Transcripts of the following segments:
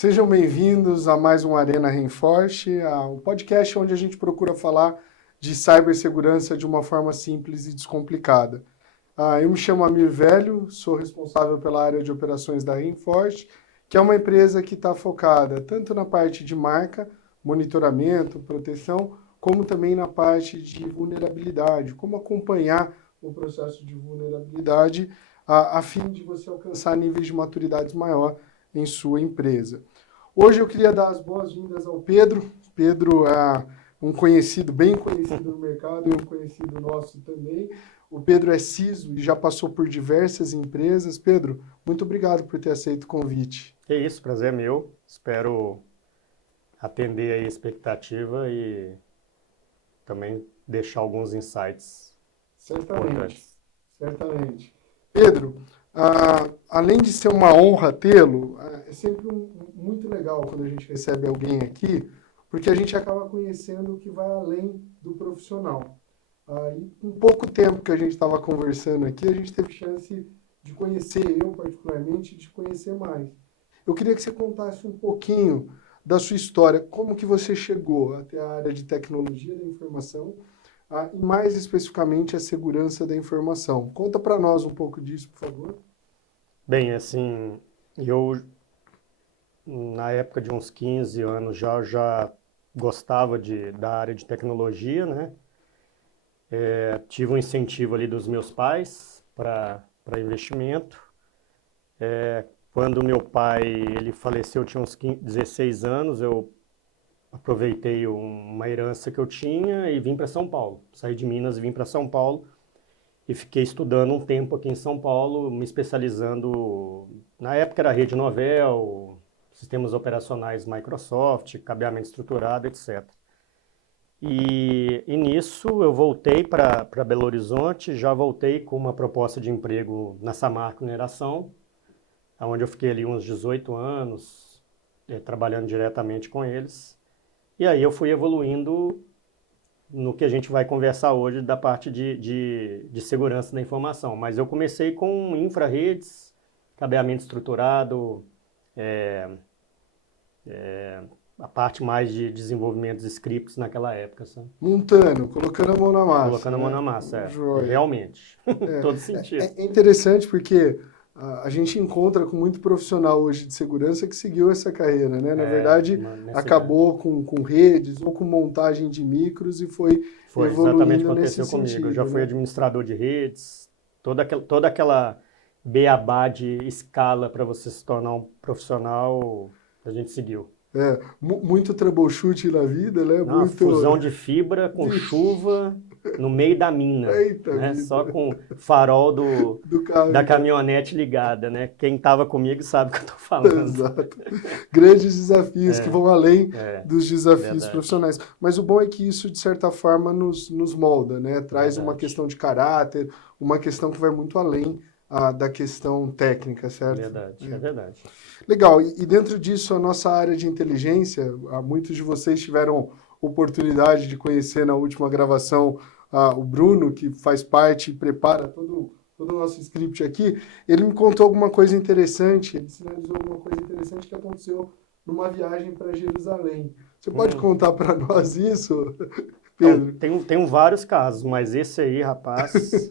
Sejam bem-vindos a mais um Arena Reinforce, um podcast onde a gente procura falar de cibersegurança de uma forma simples e descomplicada. Eu me chamo Amir Velho, sou responsável pela área de operações da Reinforce, que é uma empresa que está focada tanto na parte de marca, monitoramento, proteção, como também na parte de vulnerabilidade, como acompanhar o processo de vulnerabilidade a fim de você alcançar níveis de maturidade maior em sua empresa. Hoje eu queria dar as boas-vindas ao Pedro. Pedro é um conhecido, bem conhecido no mercado e um conhecido nosso também. O Pedro é CISO e já passou por diversas empresas. Pedro, muito obrigado por ter aceito o convite. É isso, prazer é meu. Espero atender aí a expectativa e também deixar alguns insights importantes. Certamente. Pedro, além de ser uma honra tê-lo, é sempre muito legal quando a gente recebe alguém aqui, porque a gente acaba conhecendo o que vai além do profissional. E com pouco tempo que a gente estava conversando aqui, a gente teve chance de conhecer, eu particularmente, de conhecer mais. Eu queria que você contasse um pouquinho da sua história, como que você chegou até a área de tecnologia da informação, e mais especificamente a segurança da informação. Conta para nós um pouco disso, por favor. Bem, assim, eu na época de uns 15 anos já gostava da área de tecnologia, né? Tive um incentivo ali dos meus pais para investimento. Quando meu pai ele faleceu, eu tinha uns 16 anos, eu aproveitei uma herança que eu tinha e vim para São Paulo. Saí de Minas e vim para São Paulo e fiquei estudando um tempo aqui em São Paulo, me especializando, na época era Rede Novell, sistemas operacionais Microsoft, cabeamento estruturado, etc. E nisso eu voltei para Belo Horizonte, já voltei com uma proposta de emprego na Samarco Mineração, onde eu fiquei ali uns 18 anos, trabalhando diretamente com eles. E aí eu fui evoluindo no que a gente vai conversar hoje da parte de segurança da informação. Mas eu comecei com infra-redes, cabeamento estruturado, a parte mais de desenvolvimento de scripts naquela época, sabe? Montando, colocando a mão na massa. Colocando a mão na massa, Joia. realmente, todo sentido. É interessante porque a gente encontra com muito profissional hoje de segurança que seguiu essa carreira, né? Na verdade, acabou com redes ou com montagem de micros e foi exatamente o evoluindo que nesse aconteceu comigo. Eu já sentido, fui né? administrador de redes, toda aquela beabá de escala para você se tornar um profissional, a gente seguiu. Muito troubleshoot na vida, né? Não, Muito... fusão de fibra com chuva no meio da mina, Eita né? vida. Só com farol Do carro, da então. caminhonete ligada, né? Quem estava comigo sabe o que eu estou falando. Exato. Grandes desafios que vão além dos desafios verdade. profissionais. Mas o bom é que isso, de certa forma, nos molda, né? Traz uma questão de caráter, uma questão que vai muito além da questão técnica, certo? Verdade, é verdade. Legal. E dentro disso, a nossa área de inteligência, muitos de vocês tiveram oportunidade de conhecer na última gravação o Bruno, que faz parte e prepara todo o nosso script aqui. Ele me contou alguma coisa interessante, ele sinalizou alguma coisa interessante que aconteceu numa viagem para Jerusalém. Você pode contar para nós isso, Pedro? Então, tem vários casos, mas esse aí, rapaz,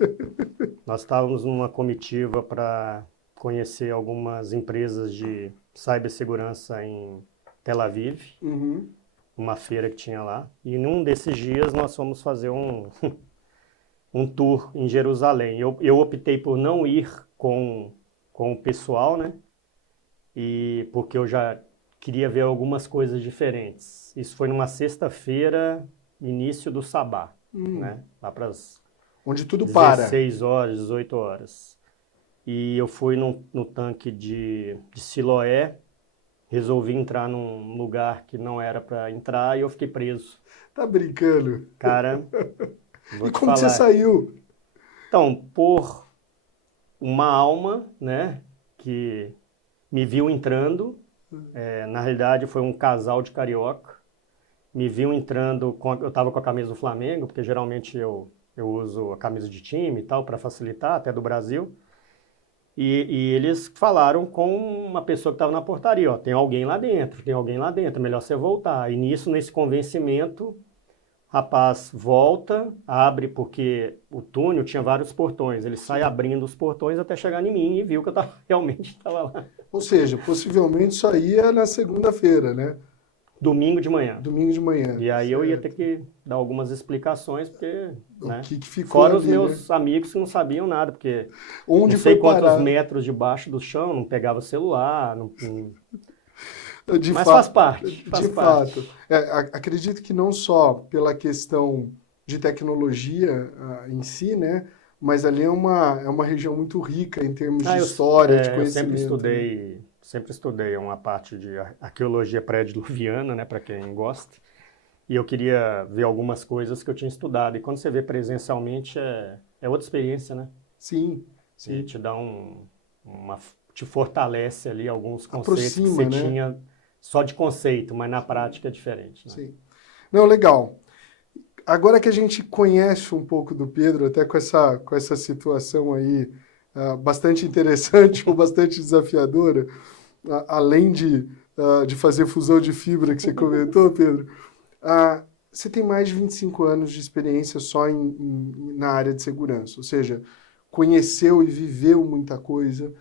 nós estávamos numa comitiva para conhecer algumas empresas de cibersegurança em Tel Aviv, uma feira que tinha lá. E num desses dias nós fomos fazer um tour em Jerusalém. Eu optei por não ir com o pessoal, né? E porque eu já queria ver algumas coisas diferentes. Isso foi numa sexta-feira, início do Sabá, né? Lá para as onde tudo 16 horas, 18 horas. E eu fui no tanque de Siloé, resolvi entrar num lugar que não era para entrar e eu fiquei preso. Tá brincando? Cara, vou E te como falar. você saiu? Então, por uma alma, né, que me viu entrando, na realidade foi um casal de carioca, me viu entrando, eu estava com a camisa do Flamengo, porque geralmente eu uso a camisa de time e tal, para facilitar, até do Brasil. E eles falaram com uma pessoa que estava na portaria, ó, tem alguém lá dentro, é melhor você voltar. E nisso, nesse convencimento, o rapaz volta, abre, porque o túnel tinha vários portões, ele sai abrindo os portões até chegar em mim e viu que eu realmente estava lá. Ou seja, possivelmente isso aí é na segunda-feira, né? Domingo de manhã. Domingo de manhã. E aí certo. eu ia ter que dar algumas explicações, porque, O que ficou fora ali, os meus amigos que não sabiam nada, porque Onde não sei foi quantos parar? metros debaixo do chão, não pegava celular, De mas fa- faz parte, faz De parte. fato. Acredito que não só pela questão de tecnologia em si, né? Mas ali é uma região muito rica em termos de história, de Eu conhecimento. sempre estudei uma parte de arqueologia pré-diluviana, né, para quem gosta, e eu queria ver algumas coisas que eu tinha estudado, e quando você vê presencialmente é outra experiência, né? Sim, E sim. te dá te fortalece ali alguns conceitos que Aproxima, você né? tinha só de conceito, mas na prática é diferente, né? Sim. Não, legal. Agora que a gente conhece um pouco do Pedro, até com essa situação aí bastante interessante ou bastante desafiadora, além de fazer fusão de fibra que você comentou, Pedro, você tem mais de 25 anos de experiência só na área de segurança, ou seja, conheceu e viveu muita coisa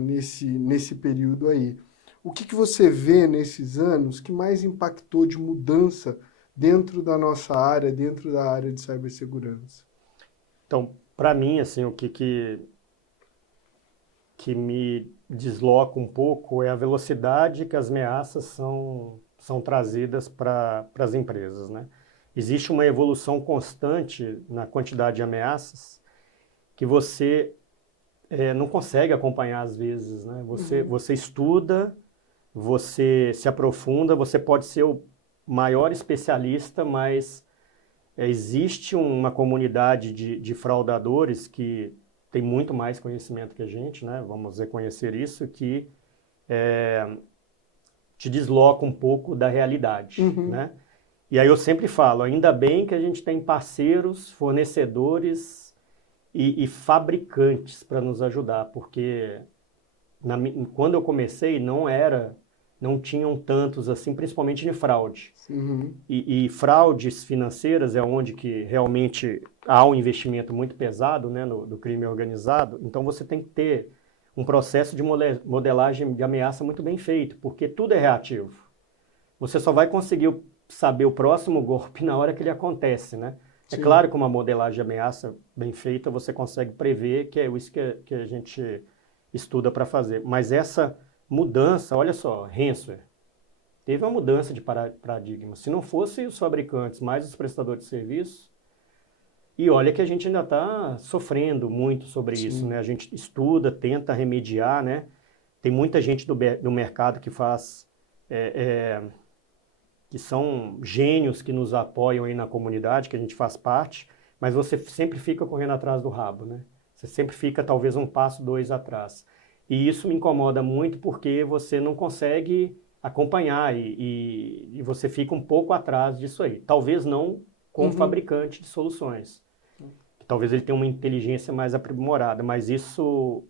nesse período aí. O que você vê nesses anos que mais impactou de mudança dentro da nossa área, dentro da área de cibersegurança? Então, para mim, assim, o que me desloca um pouco é a velocidade que as ameaças são trazidas para as empresas, né? Existe uma evolução constante na quantidade de ameaças que você não consegue acompanhar às vezes, né? Você estuda, você se aprofunda, você pode ser o maior especialista, mas existe uma comunidade de fraudadores que tem muito mais conhecimento que a gente, né? Vamos reconhecer isso, que te desloca um pouco da realidade, Uhum. né? E aí eu sempre falo, ainda bem que a gente tem parceiros, fornecedores e fabricantes para nos ajudar, porque quando eu comecei não tinham tantos assim, principalmente de fraude. Uhum. E fraudes financeiras é onde que realmente há um investimento muito pesado, né, do crime organizado. Então você tem que ter um processo de modelagem de ameaça muito bem feito, porque tudo é reativo. Você só vai conseguir saber o próximo golpe na hora que ele acontece, né? É Sim. claro que uma modelagem de ameaça bem feita você consegue prever, que é isso que a gente estuda para fazer. Mas essa mudança, olha só, ransomware, teve uma mudança de paradigma. Se não fosse os fabricantes, mais os prestadores de serviço, e olha que a gente ainda está sofrendo muito sobre Sim. isso, né? A gente estuda, tenta remediar, né? Tem muita gente do mercado que faz, que são gênios que nos apoiam aí na comunidade, que a gente faz parte, mas você sempre fica correndo atrás do rabo, né? Você sempre fica talvez um passo, dois atrás. E isso me incomoda muito porque você não consegue acompanhar e você fica um pouco atrás disso aí. Talvez não com o fabricante de soluções. Talvez ele tenha uma inteligência mais aprimorada, mas isso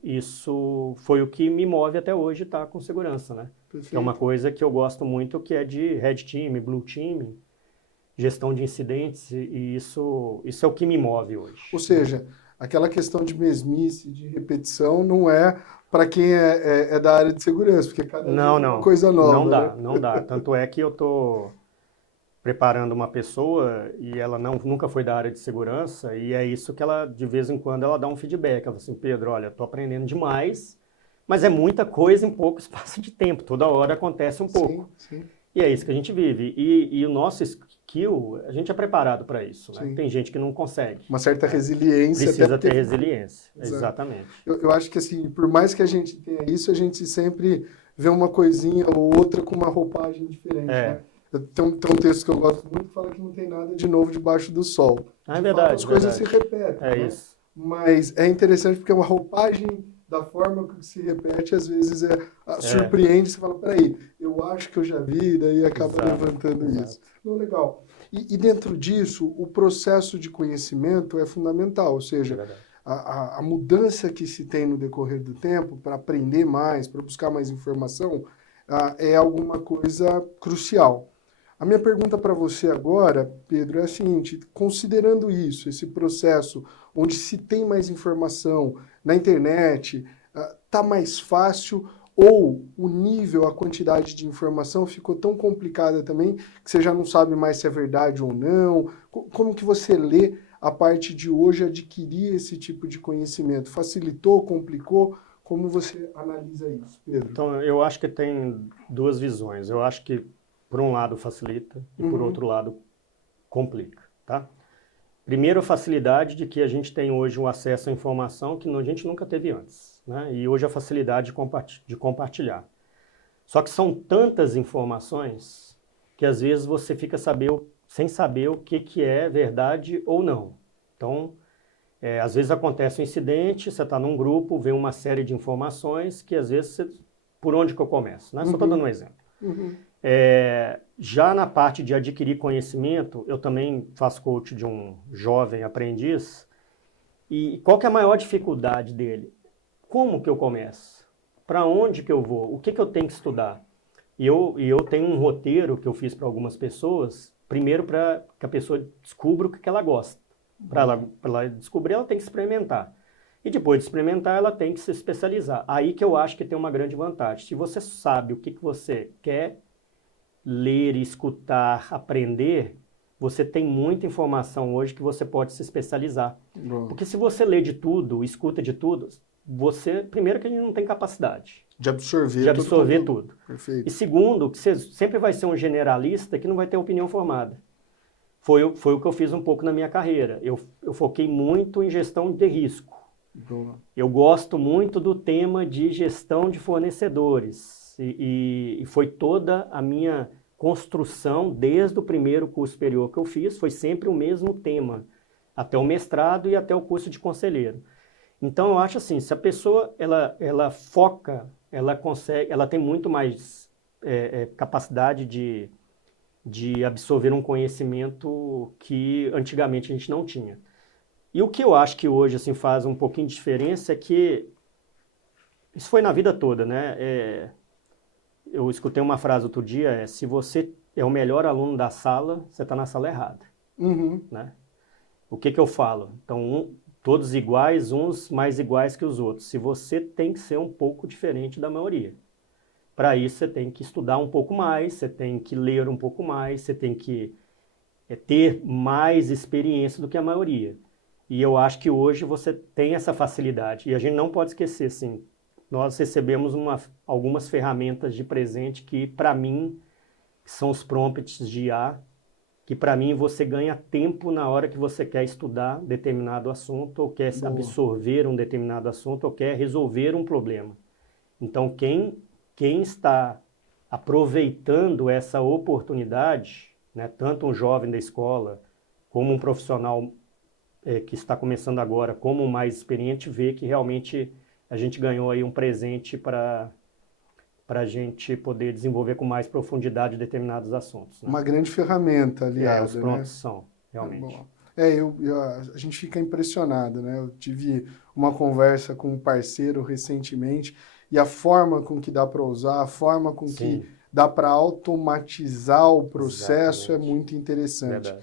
foi o que me move até hoje, tá, com segurança, né? Perfeito. Que é uma coisa que eu gosto muito, que é de Red Team, Blue Team, gestão de incidentes, e isso é o que me move hoje. Ou seja, aquela questão de mesmice, de repetição, não é para quem é da área de segurança, porque cada dia é uma coisa nova. Não dá. Tanto é que eu estou preparando uma pessoa e ela nunca foi da área de segurança, e é isso que ela, de vez em quando, ela dá um feedback. Ela fala assim, Pedro, olha, estou aprendendo demais, mas é muita coisa em pouco espaço de tempo. Toda hora acontece um pouco. Sim. E é isso que a gente vive. E o nosso skill, a gente é preparado para isso, né? Tem gente que não consegue. Uma certa resiliência. Precisa ter resiliência, Exato. Exatamente. Eu acho que, assim, por mais que a gente tenha isso, a gente sempre vê uma coisinha ou outra com uma roupagem diferente, né? Tem um texto que eu gosto muito que fala que não tem nada de novo debaixo do sol. É verdade. As coisas se repetem. É isso. Mas é interessante porque uma roupagem da forma que se repete, às vezes surpreende. Você fala, peraí, eu acho que eu já vi, daí acaba levantando isso. Então, legal. E dentro disso, o processo de conhecimento é fundamental. Ou seja, a mudança que se tem no decorrer do tempo para aprender mais, para buscar mais informação, é alguma coisa crucial. A minha pergunta para você agora, Pedro, é a seguinte: considerando isso, esse processo onde se tem mais informação na internet, está mais fácil, ou o nível, a quantidade de informação ficou tão complicada também que você já não sabe mais se é verdade ou não? Como que você lê a parte de hoje adquirir esse tipo de conhecimento? Facilitou, complicou? Como você analisa isso, Pedro? Então, eu acho que tem duas visões. Eu acho que, por um lado, facilita e, por outro lado, complica, tá? Primeiro, a facilidade de que a gente tem hoje um acesso à informação que a gente nunca teve antes, né? E hoje a facilidade de compartilhar. Só que são tantas informações que, às vezes, você fica sem saber o que é verdade ou não. Então, às vezes acontece um incidente, você está num grupo, vê uma série de informações que, às vezes, por onde que eu começo, né? Só estou dando um exemplo. Já na parte de adquirir conhecimento, eu também faço coach de um jovem aprendiz. E qual que é a maior dificuldade dele? Como que eu começo? Para onde que eu vou? O que que eu tenho que estudar? E eu tenho um roteiro que eu fiz para algumas pessoas, primeiro para que a pessoa descubra o que ela gosta. Para ela descobrir, ela tem que experimentar. E depois de experimentar, ela tem que se especializar. Aí que eu acho que tem uma grande vantagem. Se você sabe o que que você quer ler, escutar, aprender, você tem muita informação hoje que você pode se especializar. Porque se você lê de tudo, escuta de tudo, você, primeiro que a gente não tem capacidade de absorver tudo. Perfeito. E segundo, que você sempre vai ser um generalista que não vai ter opinião formada. Foi o que eu fiz um pouco na minha carreira. Eu foquei muito em gestão de risco. Boa. Eu gosto muito do tema de gestão de fornecedores. E foi toda a minha construção, desde o primeiro curso superior que eu fiz, foi sempre o mesmo tema, até o mestrado e até o curso de conselheiro. Então, eu acho assim, se a pessoa ela foca, ela consegue, ela tem muito mais capacidade de absorver um conhecimento que antigamente a gente não tinha. E o que eu acho que hoje assim, faz um pouquinho de diferença é que isso foi na vida toda, né? Eu escutei uma frase outro dia, se você é o melhor aluno da sala, você está na sala errada. Né? O que eu falo? Então, todos iguais, uns mais iguais que os outros. Se você tem que ser um pouco diferente da maioria. Para isso, você tem que estudar um pouco mais, você tem que ler um pouco mais, você tem que ter mais experiência do que a maioria. E eu acho que hoje você tem essa facilidade. E a gente não pode esquecer, assim, nós recebemos algumas ferramentas de presente que, para mim, são os prompts de IA, que, para mim, você ganha tempo na hora que você quer estudar determinado assunto, ou quer absorver um determinado assunto, ou quer resolver um problema. Então, quem está aproveitando essa oportunidade, né, tanto um jovem da escola, como um profissional que está começando agora, como um mais experiente, vê que realmente a gente ganhou aí um presente para a gente poder desenvolver com mais profundidade determinados assuntos. Né? Uma grande ferramenta, aliás. Os prompts são, realmente. A gente fica impressionado, né? Eu tive uma conversa com um parceiro recentemente e a forma com que dá para usar, a forma com que dá para automatizar o processo é muito interessante.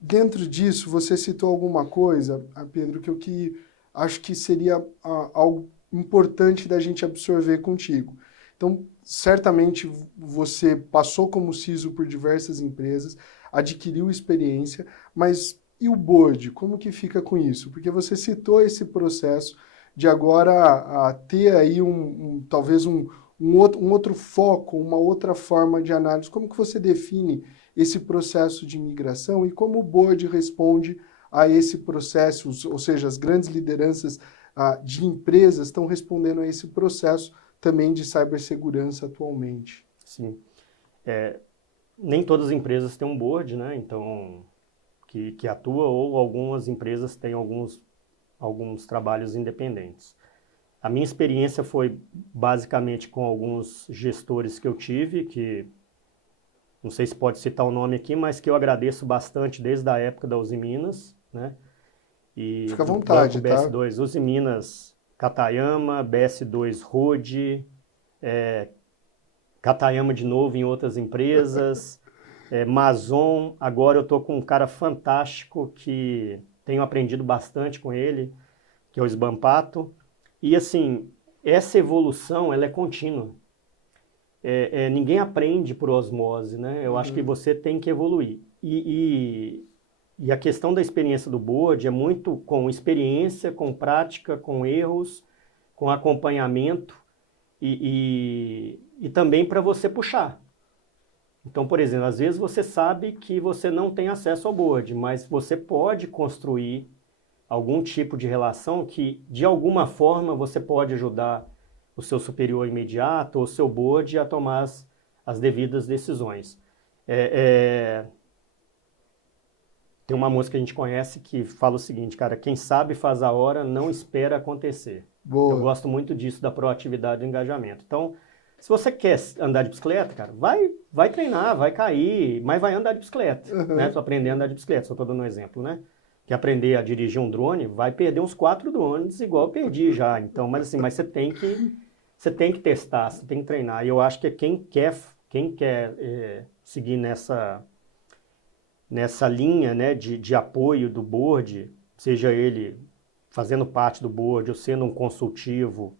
Dentro disso, você citou alguma coisa, Pedro, que acho que seria algo importante da gente absorver contigo. Então, certamente você passou como CISO por diversas empresas, adquiriu experiência, mas e o board? Como que fica com isso? Porque você citou esse processo de agora ter aí talvez um outro foco, uma outra forma de análise. Como que você define esse processo de migração e como o board responde a esse processo, ou seja, as grandes lideranças de empresas estão respondendo a esse processo também de cibersegurança atualmente? Sim. Nem todas as empresas têm um board, né? Então, que atua, ou algumas empresas têm alguns trabalhos independentes. A minha experiência foi basicamente com alguns gestores que eu tive, que não sei se pode citar o nome aqui, mas que eu agradeço bastante desde a época da Uzi Minas, né? e Fica à do vontade, Banco tá? BS2, Uzi Minas, Katayama, BS2 Road, Katayama de novo em outras empresas, Mazon. Agora eu estou com um cara fantástico que tenho aprendido bastante com ele, que é o Sbampato. E assim, essa evolução ela é contínua. Ninguém aprende por osmose, né? Eu acho que você tem que evoluir. E a questão da experiência do board é muito com experiência, com prática, com erros, com acompanhamento e também para você puxar. Então, por exemplo, às vezes você sabe que você não tem acesso ao board, mas você pode construir algum tipo de relação que, de alguma forma, você pode ajudar o seu superior imediato ou o seu board a tomar as devidas decisões. Tem uma música que a gente conhece que fala o seguinte, cara, quem sabe faz a hora, não espera acontecer. Eu Boa. gosto muito disso, da proatividade e do engajamento. Então, se você quer andar de bicicleta, cara, vai treinar, vai cair, mas vai andar de bicicleta, né? Pra aprender a andar de bicicleta, só estou dando um exemplo, né? Quer aprender a dirigir um drone, vai perder uns 4 drones, igual eu perdi já. Então, mas assim, você tem que testar, você tem que treinar. E eu acho que quem quer seguir nessa linha, né, de apoio do board, seja ele fazendo parte do board ou sendo um consultivo,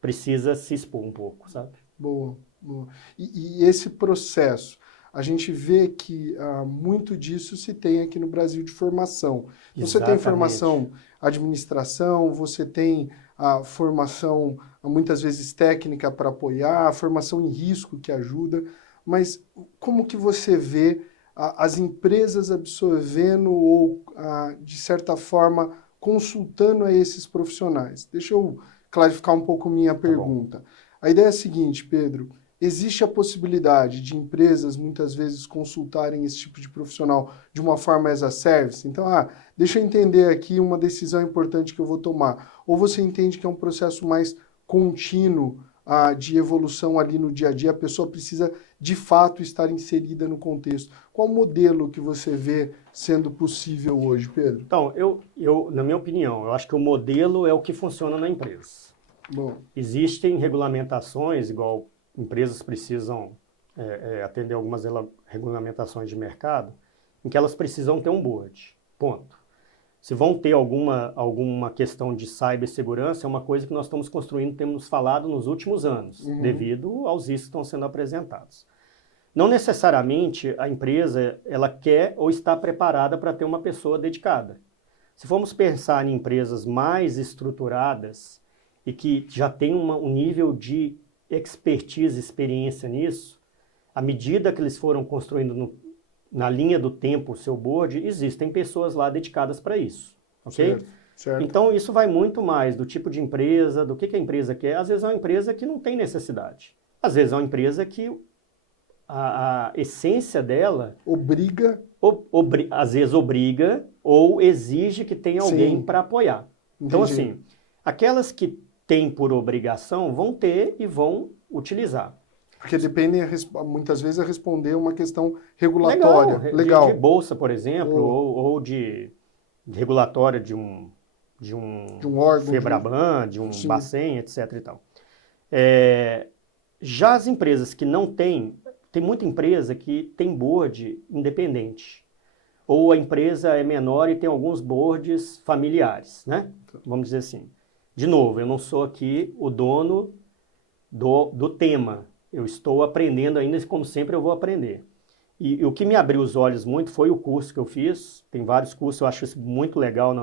precisa se expor um pouco, sabe? Boa, boa. E esse processo, a gente vê que muito disso se tem aqui no Brasil de formação. Você tem formação administração, você tem a formação muitas vezes técnica para apoiar, a formação em risco que ajuda, mas como que você vê as empresas absorvendo ou, de certa forma, consultando a esses profissionais? Deixa eu clarificar um pouco minha pergunta. A ideia é a seguinte, Pedro, existe a possibilidade de empresas muitas vezes consultarem esse tipo de profissional de uma forma as a service? Então, deixa eu entender aqui uma decisão importante que eu vou tomar. Ou você entende que é um processo mais contínuo de evolução ali no dia a dia, a pessoa precisa de fato estar inserida no contexto. Qual modelo que você vê sendo possível hoje, Pedro? Então, na minha opinião, eu acho que o modelo é o que funciona na empresa. Bom. Existem regulamentações, igual empresas precisam atender algumas regulamentações de mercado, em que elas precisam ter um board, ponto. Se vão ter alguma questão de cibersegurança, é uma coisa que nós estamos construindo, temos falado nos últimos anos, devido aos riscos que estão sendo apresentados. Não necessariamente a empresa ela quer ou está preparada para ter uma pessoa dedicada. Se formos pensar em empresas mais estruturadas e que já têm um nível de expertise, experiência nisso, à medida que eles foram construindo na linha do tempo o seu board, existem pessoas lá dedicadas para isso, ok? Certo. Então isso vai muito mais do tipo de empresa, do que a empresa quer. Às vezes é uma empresa que não tem necessidade. Às vezes é uma empresa que a essência dela obriga, às vezes obriga ou exige que tenha alguém para apoiar. Então assim, aquelas que têm por obrigação vão ter e vão utilizar. Porque dependem, muitas vezes, a responder uma questão regulatória. Legal. De bolsa, por exemplo, ou de regulatória de um órgão, FEBRABAN, de um Bacen, etc. e tal. Já as empresas que não têm, tem muita empresa que tem board independente. Ou a empresa é menor e tem alguns boards familiares, né? Vamos dizer assim. De novo, eu não sou aqui o dono do tema. Eu estou aprendendo ainda, como sempre eu vou aprender. E o que me abriu os olhos muito foi o curso que eu fiz. Tem vários cursos, eu acho isso muito legal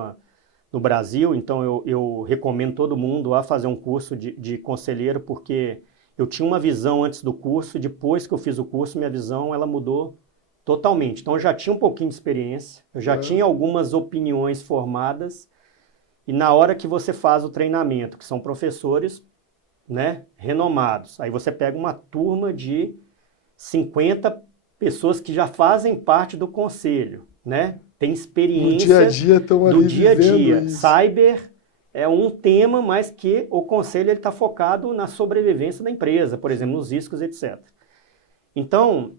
no Brasil, então eu recomendo todo mundo a fazer um curso de conselheiro, porque eu tinha uma visão antes do curso, depois que eu fiz o curso, minha visão ela mudou totalmente. Então eu já tinha um pouquinho de experiência, eu já tinha algumas opiniões formadas, e na hora que você faz o treinamento, que são professores, né, renomados, aí você pega uma turma de 50 pessoas que já fazem parte do conselho, né? Tem experiência no dia a dia, estão ali do dia a dia. Isso. Cyber é um tema, mas que o conselho está focado na sobrevivência da empresa, por exemplo, nos riscos, etc. Então,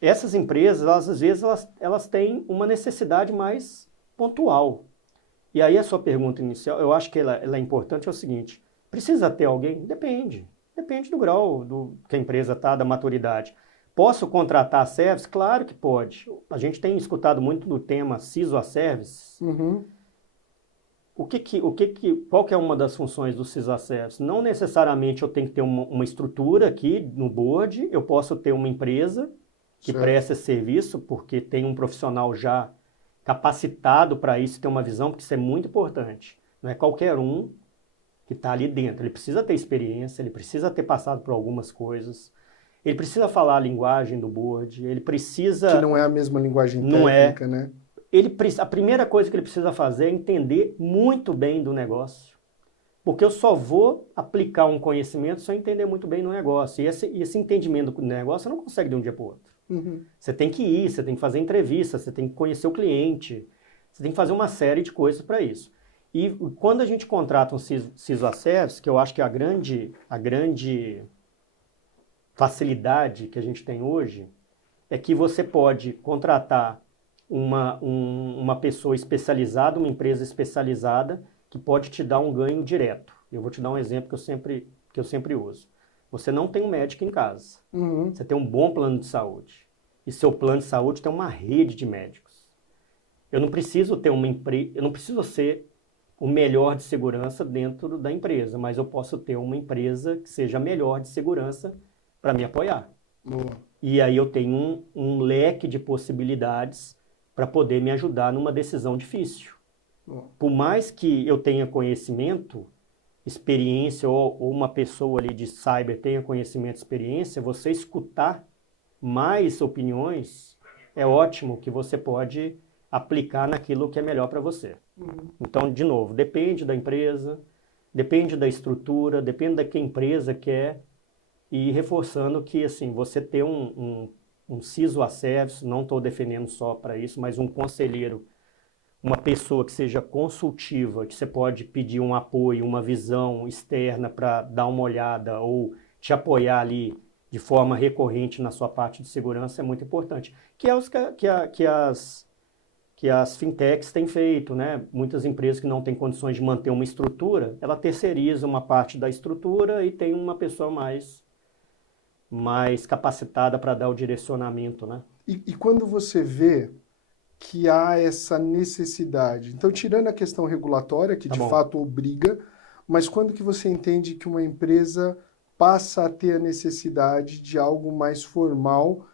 essas empresas, às vezes, elas têm uma necessidade mais pontual. E aí a sua pergunta inicial, eu acho que ela é importante, é o seguinte, precisa ter alguém? Depende. Depende do grau que a empresa está, da maturidade. Posso contratar service? Claro que pode. A gente tem escutado muito do tema CISO a Service. Uhum. Qual que é uma das funções do CISO a Service? Não necessariamente eu tenho que ter uma estrutura aqui no board, eu posso ter uma empresa que Certo. presta esse serviço, porque tem um profissional já capacitado para isso, ter uma visão, porque isso é muito importante. Não é qualquer um que está ali dentro. Ele precisa ter experiência, ele precisa ter passado por algumas coisas, ele precisa falar a linguagem do board, ele precisa... Que não é a mesma linguagem Não técnica, né? A primeira coisa que ele precisa fazer é entender muito bem do negócio. Porque eu só vou aplicar um conhecimento se eu entender muito bem do negócio. E esse entendimento do negócio você não consegue de um dia para o outro. Uhum. Você tem que ir, você tem que fazer entrevista, você tem que conhecer o cliente, você tem que fazer uma série de coisas para isso. E quando a gente contrata um CISO a Service, que eu acho que é a grande facilidade que a gente tem hoje, é que você pode contratar uma pessoa especializada, uma empresa especializada, que pode te dar um ganho direto. Eu vou te dar um exemplo que eu sempre uso. Você não tem um médico em casa. Uhum. Você tem um bom plano de saúde. E seu plano de saúde tem uma rede de médicos. Eu não preciso ter eu não preciso ser o melhor de segurança dentro da empresa, mas eu posso ter uma empresa que seja a melhor de segurança para me apoiar. Boa. E aí eu tenho um leque de possibilidades para poder me ajudar numa decisão difícil. Boa. Por mais que eu tenha conhecimento, experiência, ou uma pessoa ali de cyber tenha conhecimento e experiência, você escutar mais opiniões é ótimo, que você pode aplicar naquilo que é melhor para você. Uhum. Então, de novo, depende da empresa, depende da estrutura, depende da que a empresa quer, e reforçando que assim, você ter um CISO a Service, não estou defendendo só para isso, mas um conselheiro, uma pessoa que seja consultiva, que você pode pedir um apoio, uma visão externa para dar uma olhada ou te apoiar ali de forma recorrente na sua parte de segurança, é muito importante. Que é que as fintechs têm feito, né? Muitas empresas que não têm condições de manter uma estrutura, ela terceiriza uma parte da estrutura e tem uma pessoa mais capacitada para dar o direcionamento, né? E quando você vê que há essa necessidade, então tirando a questão regulatória, que Tá de bom. fato obriga, mas quando que você entende que uma empresa passa a ter a necessidade de algo mais formal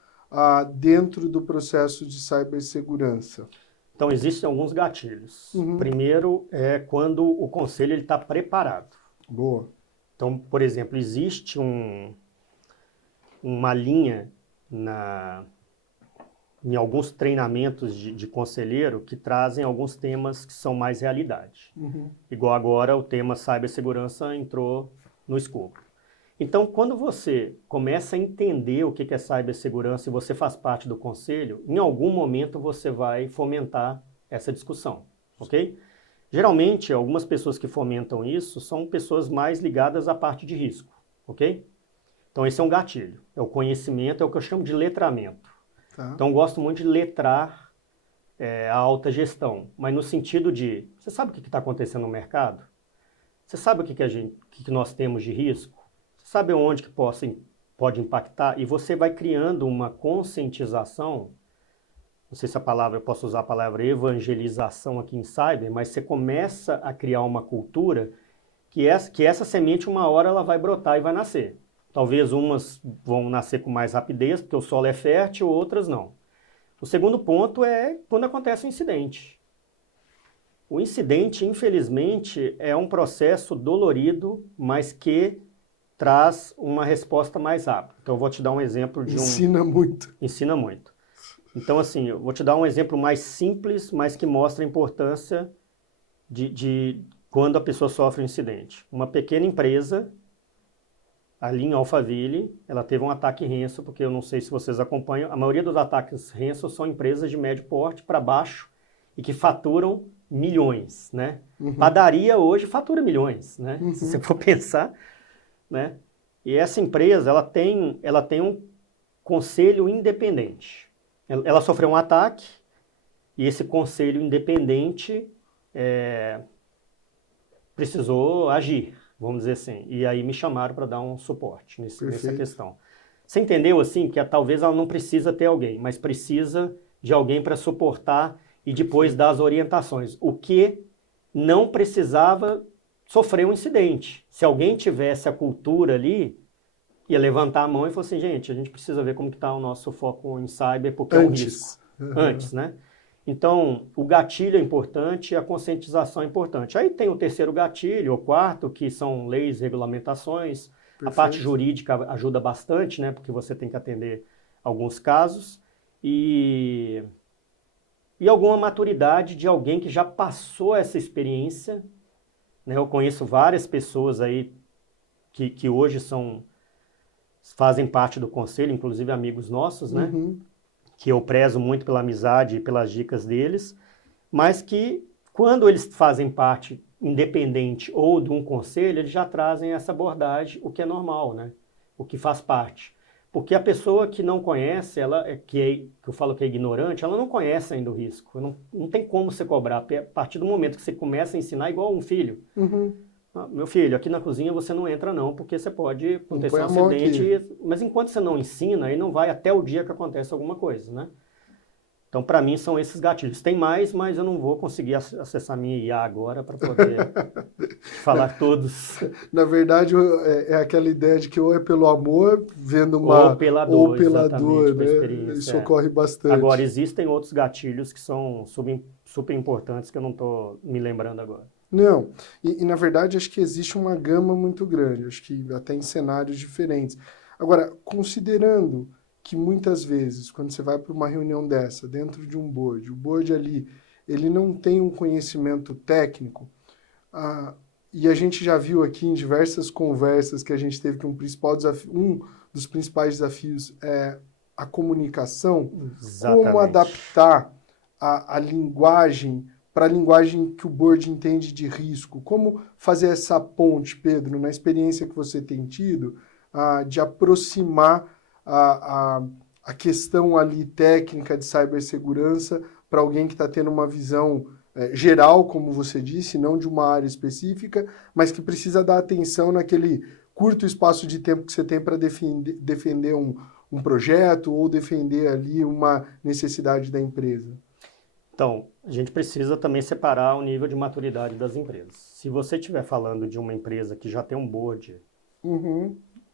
dentro do processo de cibersegurança? Então, existem alguns gatilhos. Uhum. Primeiro é quando o conselho está preparado. Boa. Então, por exemplo, existe uma linha em alguns treinamentos de conselheiro que trazem alguns temas que são mais realidade. Uhum. Igual agora o tema cibersegurança entrou no escopo. Então, quando você começa a entender o que é cibersegurança e você faz parte do conselho, em algum momento você vai fomentar essa discussão, ok? Geralmente, algumas pessoas que fomentam isso são pessoas mais ligadas à parte de risco, ok? Então, esse é um gatilho. É o conhecimento, é o que eu chamo de letramento. Tá. Então, eu gosto muito de letrar a alta gestão, mas no sentido de, você sabe o que está acontecendo no mercado? Você sabe o que nós temos de risco? Você sabe onde que pode impactar? E você vai criando uma conscientização, não sei se eu posso usar a palavra evangelização aqui em cyber, mas você começa a criar uma cultura que essa semente uma hora ela vai brotar e vai nascer. Talvez umas vão nascer com mais rapidez, porque o solo é fértil, outras não. O segundo ponto é quando acontece um incidente. O incidente, infelizmente, é um processo dolorido, mas que traz uma resposta mais rápida. Então, eu vou te dar um exemplo de Ensina muito. Ensina muito. Então, assim, eu vou te dar um exemplo mais simples, mas que mostra a importância de quando a pessoa sofre um incidente. Uma pequena empresa, ali em Alphaville, ela teve um ataque ransom, porque eu não sei se vocês acompanham, a maioria dos ataques ransom são empresas de médio porte para baixo e que faturam milhões, né? Uhum. Padaria hoje fatura milhões, né? Uhum. Se você for pensar, né? E essa empresa, ela tem um conselho independente. Ela sofreu um ataque E esse conselho independente precisou agir, vamos dizer assim. E aí me chamaram para dar um suporte nessa questão. Você entendeu, assim, que talvez ela não precisa ter alguém, mas precisa de alguém para suportar e depois dar as orientações. O que não precisava sofrer um incidente. Se alguém tivesse a cultura ali, ia levantar a mão e falar assim, gente, a gente precisa ver como que está o nosso foco em cyber, porque é um risco. Antes, né? Então, o gatilho é importante e a conscientização é importante. Aí tem o terceiro gatilho, o quarto, que são leis, regulamentações. Perfeito. A parte jurídica ajuda bastante, né? Porque você tem que atender alguns casos. E alguma maturidade de alguém que já passou essa experiência. Né? Eu conheço várias pessoas aí que hoje fazem parte do conselho, inclusive amigos nossos, né? Que eu prezo muito pela amizade e pelas dicas deles, mas que quando eles fazem parte independente ou de um conselho, eles já trazem essa abordagem, o que é normal, né? O que faz parte. Porque a pessoa que não conhece, que eu falo que é ignorante, ela não conhece ainda o risco. Não tem como você cobrar. A partir do momento que você começa a ensinar, igual um filho. Meu filho, aqui na cozinha você não entra não, porque você pode acontecer um acidente, mas enquanto você não ensina, aí não vai até o dia que acontece alguma coisa, né? Então, para mim, são esses gatilhos. Tem mais, mas eu não vou conseguir acessar minha IA agora para poder falar todos. Na verdade, é aquela ideia de que ou é pelo amor, vendo uma... Ou pela dor, né? Isso ocorre bastante. Agora, existem outros gatilhos que são super importantes que eu não estou me lembrando agora. Não, e na verdade acho que existe uma gama muito grande, acho que até em cenários diferentes. Agora, considerando que muitas vezes, quando você vai para uma reunião dessa, dentro de um board, o board ali, ele não tem um conhecimento técnico, e a gente já viu aqui em diversas conversas que a gente teve que um dos principais desafios é a comunicação. Exatamente. Como adaptar a linguagem para a linguagem que o board entende de risco. Como fazer essa ponte, Pedro, na experiência que você tem tido, de aproximar a questão ali técnica de cibersegurança para alguém que está tendo uma visão geral, como você disse, não de uma área específica, mas que precisa dar atenção naquele curto espaço de tempo que você tem para defender um projeto ou defender ali uma necessidade da empresa? Então, a gente precisa também separar o nível de maturidade das empresas. Se você estiver falando de uma empresa que já tem um board,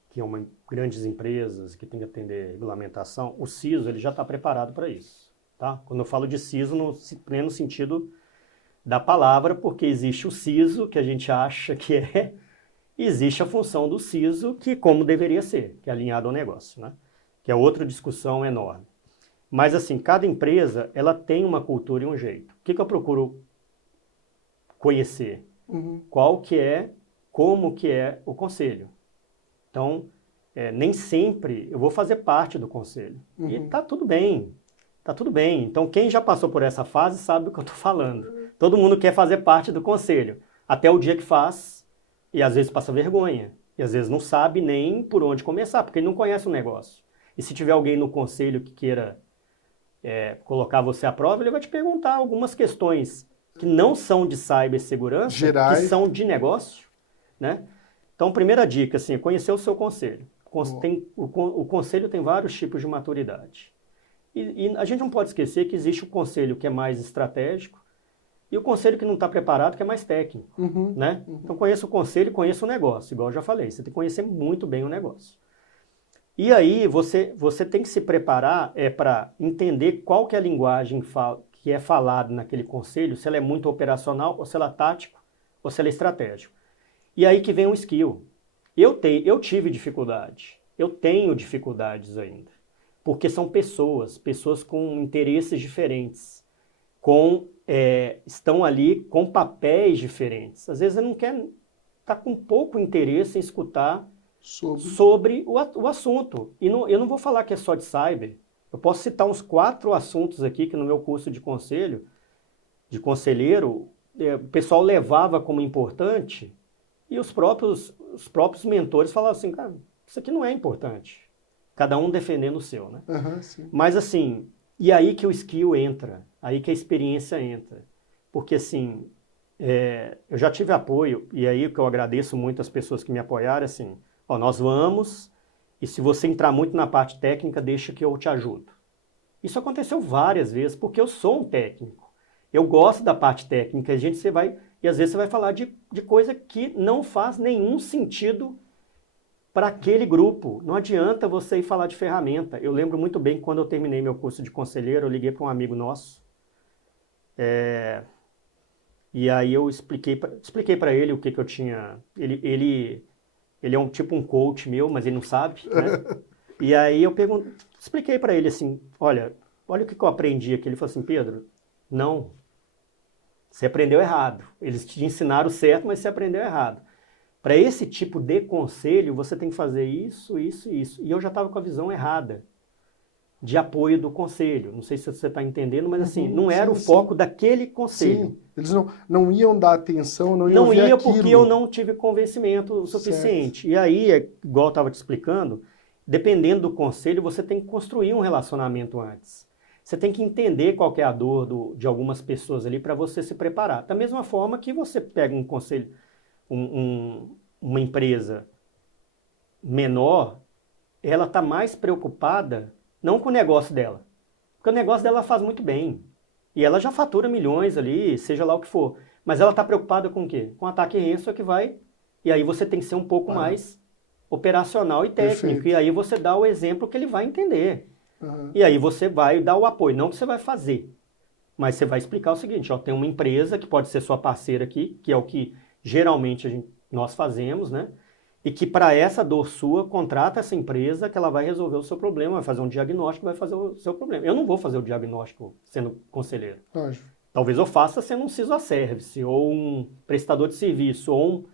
que é uma grandes empresas, que tem que atender regulamentação, o CISO ele já está preparado para isso. Tá? Quando eu falo de CISO, no pleno sentido da palavra, porque existe o CISO, que a gente acha que e existe a função do CISO, que como deveria ser, que é alinhado ao negócio, né? Que é outra discussão enorme. Mas, assim, cada empresa, ela tem uma cultura e um jeito. O que eu procuro conhecer? Como que é o conselho. Então, nem sempre eu vou fazer parte do conselho. E tá tudo bem. Tá tudo bem. Então, quem já passou por essa fase sabe do que eu estou falando. Todo mundo quer fazer parte do conselho. Até o dia que faz, e às vezes passa vergonha. E às vezes não sabe nem por onde começar, porque ele não conhece o negócio. E se tiver alguém no conselho que queira colocar você à prova, ele vai te perguntar algumas questões que não são de cibersegurança, que são de negócio, né? Então, primeira dica, assim, conhecer o seu conselho. O conselho tem vários tipos de maturidade. E a gente não pode esquecer que existe o conselho que é mais estratégico e o conselho que não está preparado, que é mais técnico, né? Então, conheça o conselho e conheça o negócio, igual eu já falei. Você tem que conhecer muito bem o negócio. E aí, você tem que se preparar para entender qual que é a linguagem que é falada naquele conselho, se ela é muito operacional, ou se ela é tático, ou se ela é estratégico. E aí que vem um skill. Eu tive dificuldade, eu tenho dificuldades ainda, porque são pessoas com interesses diferentes, estão ali com papéis diferentes. Às vezes ele não quer, está com pouco interesse em escutar sobre o assunto. E eu não vou falar que é só de cyber. Eu posso citar uns 4 assuntos aqui que no meu curso de conselheiro, o pessoal levava como importante e os próprios mentores falavam assim, cara, isso aqui não é importante. Cada um defendendo o seu, né? Sim. Mas assim, e aí que o skill entra. Aí que a experiência entra. Porque, assim, eu já tive apoio, e aí que eu agradeço muito as pessoas que me apoiaram, assim, ó, nós vamos, e se você entrar muito na parte técnica, deixa que eu te ajudo. Isso aconteceu várias vezes, porque eu sou um técnico. Eu gosto da parte técnica, e às vezes você vai falar de coisa que não faz nenhum sentido para aquele grupo. Não adianta você ir falar de ferramenta. Eu lembro muito bem que quando eu terminei meu curso de conselheiro, eu liguei para um amigo nosso, e aí eu expliquei para ele o que eu tinha. Ele é um coach meu, mas ele não sabe, né? E aí eu expliquei para ele assim, olha o que eu aprendi aqui. Ele falou assim, Pedro, não, você aprendeu errado. Eles te ensinaram certo, mas você aprendeu errado. Para esse tipo de conselho, você tem que fazer isso, isso e isso. E eu já estava com a visão errada de apoio do conselho. Não sei se você está entendendo, mas assim, não era o foco daquele conselho. Sim, eles não iam dar atenção, não iam Não ver ia aquilo. porque eu não tive convencimento suficiente. Certo. E aí, igual eu estava te explicando, dependendo do conselho, você tem que construir um relacionamento antes. Você tem que entender qual que é a dor de algumas pessoas ali para você se preparar. Da mesma forma que você pega um conselho, uma empresa menor, ela está mais preocupada não com o negócio dela, porque o negócio dela faz muito bem. E ela já fatura milhões ali, seja lá o que for. Mas ela está preocupada com o quê? Com ataque e ransomware que vai... E aí você tem que ser um pouco mais operacional e técnico. Perfeito. E aí você dá o exemplo que ele vai entender. E aí você vai dar o apoio. Não que você vai fazer, mas você vai explicar o seguinte, ó, tem uma empresa que pode ser sua parceira aqui, que é o que geralmente nós fazemos, né? E que para essa dor sua, contrata essa empresa que ela vai resolver o seu problema, vai fazer um diagnóstico, vai fazer o seu problema. Eu não vou fazer o diagnóstico sendo conselheiro. Talvez eu faça sendo um CISO-Service, ou um prestador de serviço, ou